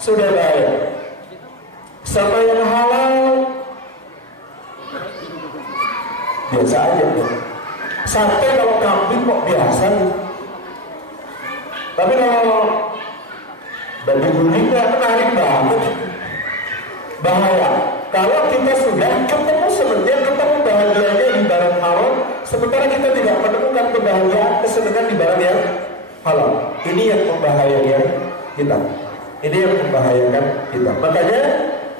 Sudah bahaya. Sama yang halal biasa aja ya. Sampai kalau kambing kok biasa nih. Tapi kalau daging gulingnya menarik banget. Bahaya. Kalau kita sudah ketemu sebenarnya, ketemu bahagianya di barang haram, sementara kita tidak menemukan kebahagiaan, kesenangan di barang yang halal. Ini yang membahayakan kita. Ini yang membahayakan kita. Makanya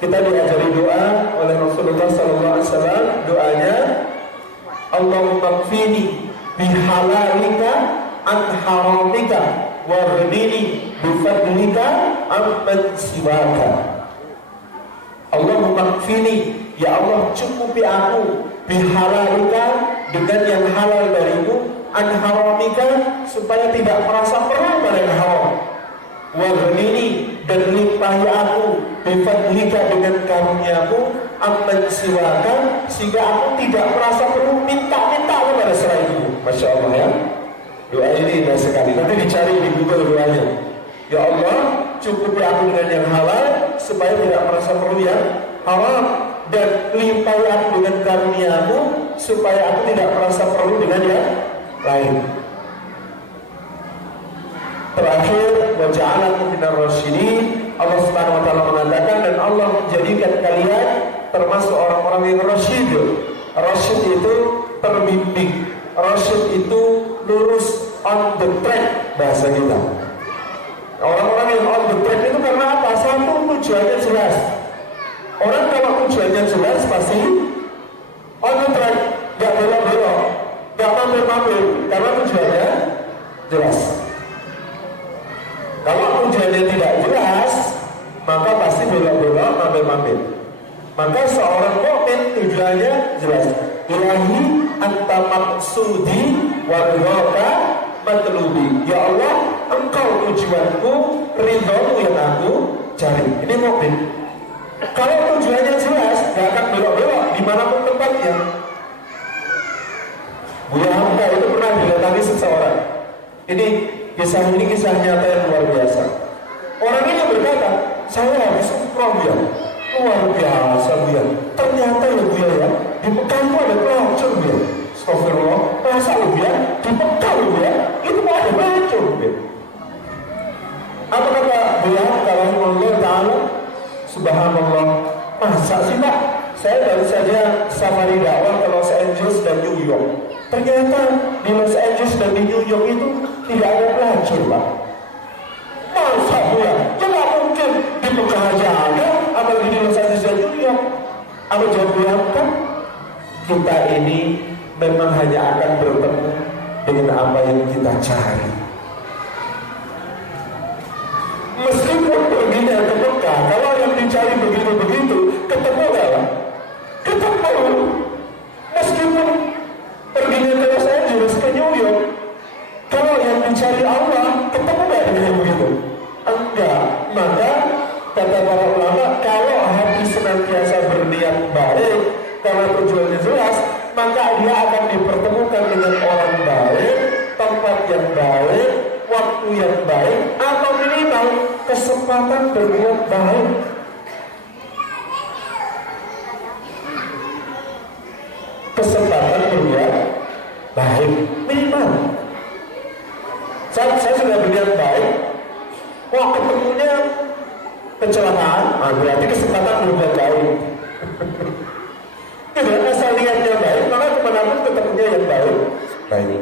kita diajari doa oleh Rasulullah SAW. Doanya, Allahumma kfini bihalalika an haramika warnini bifadlika amman siwaka. Allahumma kfini, ya Allah cukupi aku bihalalika, dengan yang halal darimu, an haramika, supaya tidak merasa perlu pada yang haram, warnini, dan limpahi aku bifadlika, dengan karuniamu, amman siwaka, sehingga aku tidak merasa perlu minta-minta kepada selainmu. Masya Allah ya. Doa ini indah sekali. Nanti dicari di Google doanya. Ya Allah, cukupi aku dengan yang halal supaya tidak merasa perlu yang haram, dan limpahi aku dengan karuniamu supaya aku tidak merasa perlu dengan yang lain. Terakhir, wa ja'alakum minar rasyidin. Allah Subhanahu wa taala mengatakan, dan Allah menjadikan kalian termasuk orang-orang yang rasyid. Rasyid itu terbimbing. Rasyid itu lurus, on the track bahasa kita. Orang-orang yang on the track itu karena apa? Satu, tujuannya jelas. Orang kalau tujuannya jelas pasti on the track, gak belok-belok, gak mampir-mampir, karena tujuannya jelas. Kalau tujuannya tidak jelas, maka pasti belok-belok, mampir-mampir. Maka seorang mukmin tujuannya jelas. Ilahi anta maqsudi wa ridhaka matlubi. Ya Allah, engkau tujuanku, ridhomu yang aku cari. Ini mukmin. Kalau tujuannya jelas, gak akan belok-belok dimanapun tempatnya. Buya Hamka itu pernah didatangi seseorang. Ini kisah nyata yang luar biasa. Orang ini berkata, saya habis umroh ya, luar biasa Buya. Ternyata ya Buya ya, di Mekah itu ada pelacur Buya. Astagfirullah, masa Buya di Mekah Buya itu mau ada pelacur Buya. Apa kata Buya kalau Allah Taala? Subhanallah, masa sih Pak? Saya baru saja safari dakwah ke Los Angeles dan New York. Ternyata di Los Angeles dan di New York itu tidak ada pelacur Pak. Masa Buya? Ya nggak mungkin, di Mekah aja ada, apalagi di Los Angeles dan New York. Apa jawab Buya kan? Kita ini memang hanya akan bertemu dengan apa yang kita cari. Meskipun perginya ke Mekah, kalau yang dicari begitu-begitu, ketemu tujuannya jelas, maka dia akan dipertemukan dengan orang baik, tempat yang baik, waktu yang baik, atau minimal kesempatan berbuat baik. Kesempatan berbuat baik minimal. Saya sudah berbuat baik, wah ketemunya kecelakaan, berarti kesempatan berbuat baik. Tidak asal lihatnya baik, maka kemanapun ketemunya yang baik. Baik.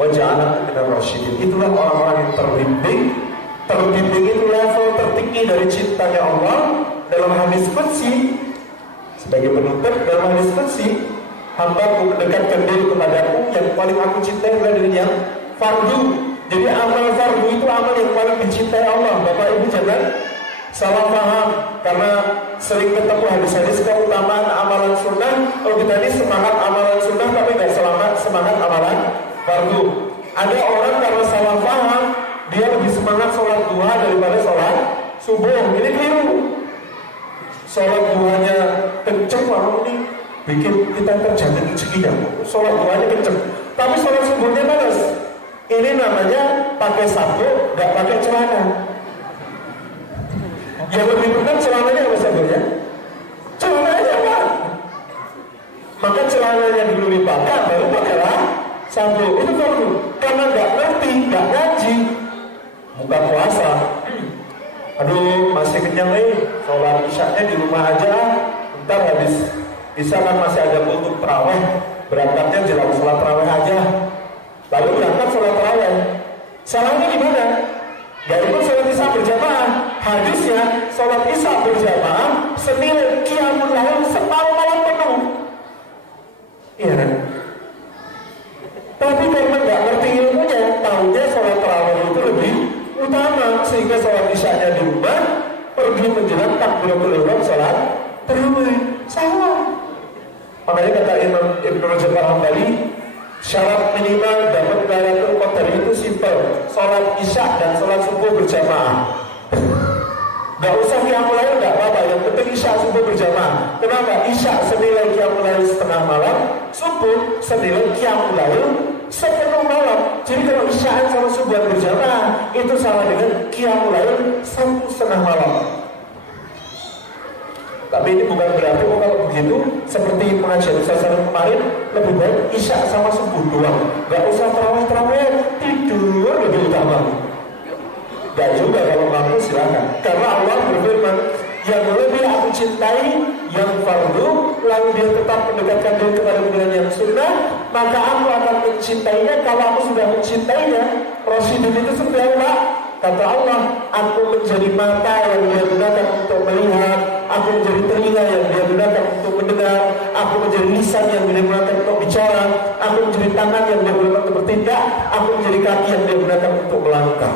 Wajah anak kita rasyidin. Itulah orang-orang yang terbimbing. Terbimbing itu level tertinggi dari cintanya Allah. Dalam hadis qudsi, sebagai penutup, dalam hadis qudsi, hamba mendekatkan diri kepadaku, yang paling aku cintai adalah diri yang fardu. Jadi amal fardu itu amal yang paling dicintai Allah. Bapak Ibu jangan salah paham, karena sering ketemu hadis-hadis keutamaan amalan sunnah. Oh kita ini semangat amalan sunnah tapi nggak semangat amalan fardu. Ada orang karena salah paham, dia lebih semangat sholat duha daripada sholat subuh. Ini keliru. Sholat duhanya kenceng, ini bikin kita terjaga rezekinya. Sholat duhanya kenceng, tapi sholat subuhnya malas. Ini namanya pakai sabuk, nggak pakai celana. Yang lebih benar celananya apa sabuknya? Celananya Pak. Maka celananya dulu dipakai, baru pakailah sabuk. Itu fardu. Karena nggak ngerti, nggak ngaji, buka puasa. Aduh masih kenyang sholat isyaknya di rumah aja. Ntar habis isya kan masih ada untuk tarawih, berangkatnya jelang sholat tarawih aja. Lalu berangkat sholat tarawih. Salahnya di mana? Yaitu sholat isya berjamaah. Hadisnya sholat isya berjamaah senilai qiyamul lail separuh malam penuh. Iya kan? Tapi karena nggak ngerti ilmunya, tahunya sholat tarawih itu lebih utama, sehingga sholat isyanya di rumah, pergi menjelang takbiratul ihram sholat tarawih. Salah. Makanya kata Imam Ibnu Rajab Al-Hambali, syarat minimal dapat Lailatul Qadar itu simpel, sholat isya dan sholat subuh berjamaah. Gak usah qiyamul lail, gak apa-apa, yang penting isya subuh berjamaah. Kenapa? Isya senilai qiyamul lail setengah malam, subuh senilai qiyamul lail sepenuh malam. Jadi kalau isyaan sama subuh berjamaah itu sama dengan qiyamul lail 1,5 malam. Tapi ini bukan berarti kalau begitu seperti pengajian Ustaz kemarin, lebih baik isya sama subuh doang, gak usah tarawih, tidur lebih utama. Gak juga, kalau mampu silakan. Karena Allah berfirman, yang lebih aku cintai yang fardu, lalu dia tetap mendekatkan diri kepada yang sunnah, maka aku akan mencintainya. Kalau aku sudah mencintainya, Rasyidun itu seperti apa? Kata Allah, aku menjadi mata yang dia gunakan untuk melihat, aku menjadi telinga yang dia gunakan untuk mendengar, aku menjadi lisan yang dia gunakan untuk bicara, aku menjadi tangan yang dia gunakan untuk bertindak, aku menjadi kaki yang dia gunakan untuk melangkah.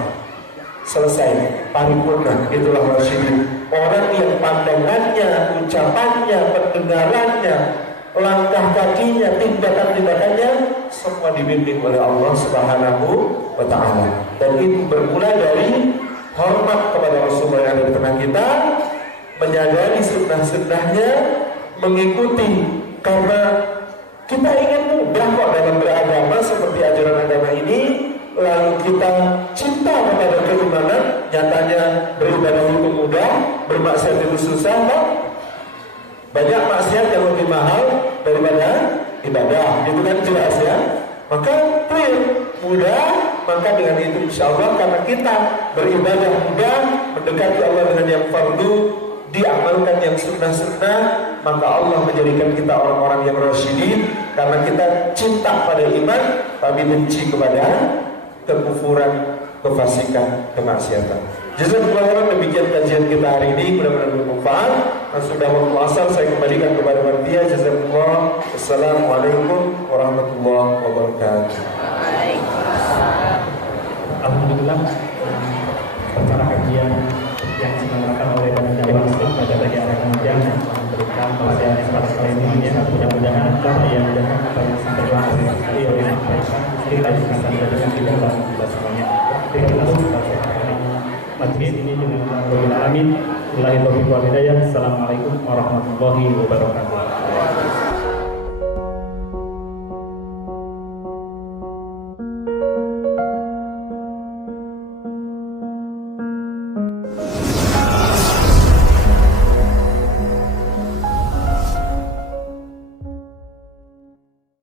Selesai, paripurna. Itulah Rasyidun. Orang yang pandangannya, ucapannya, pendengarannya, langkah kakinya, tindakan-tindakannya semua dibimbing oleh Allah Subhanahu wa Ta'ala. Dan itu bermula dari hormat kepada Rasulullah yang ada di tengah kita, menyadari sunnah-sunnahnya, mengikuti, karena kita ingin mudah kok dalam beragama seperti ajaran agama ini. Lalu kita cinta kepada keimanan, nyatanya beribadah itu mudah, bermaksiat itu susah, kan? Banyak maksiat yang lebih mahal daripada ibadah, itu kan jelas ya. Maka clear, mudah, maka dengan itu insya Allah karena kita beribadah mudah, mendekati Allah dengan yang fardu, diamalkan yang sunnah-sunnah, maka Allah menjadikan kita orang-orang yang rasyidin, karena kita cinta pada iman, tapi benci kepada kekufuran, kefasikan, kemaksiatan. Jazakumullah khairan, demikian kajian kita hari ini, mudah-mudahan bermanfaat. Sudah waktu asar, saya kembalikan kepada panitia. Jazakumullah. Assalamualaikum warahmatullahi wabarakatuh. Alhamdulillah, acara kajian yang diselenggarakan oleh Panitia Muslim pada pagi hari kemudian memberikan pelajaran yang pada kali ini ya, mudah-mudahan apa yang disampaikan oleh mereka kita bisa menjadikan tidak dalam semuanya. Kita langsung majlis ini dengan Alhamdulillah. Amin. Assalamualaikum warahmatullahi wabarakatuh.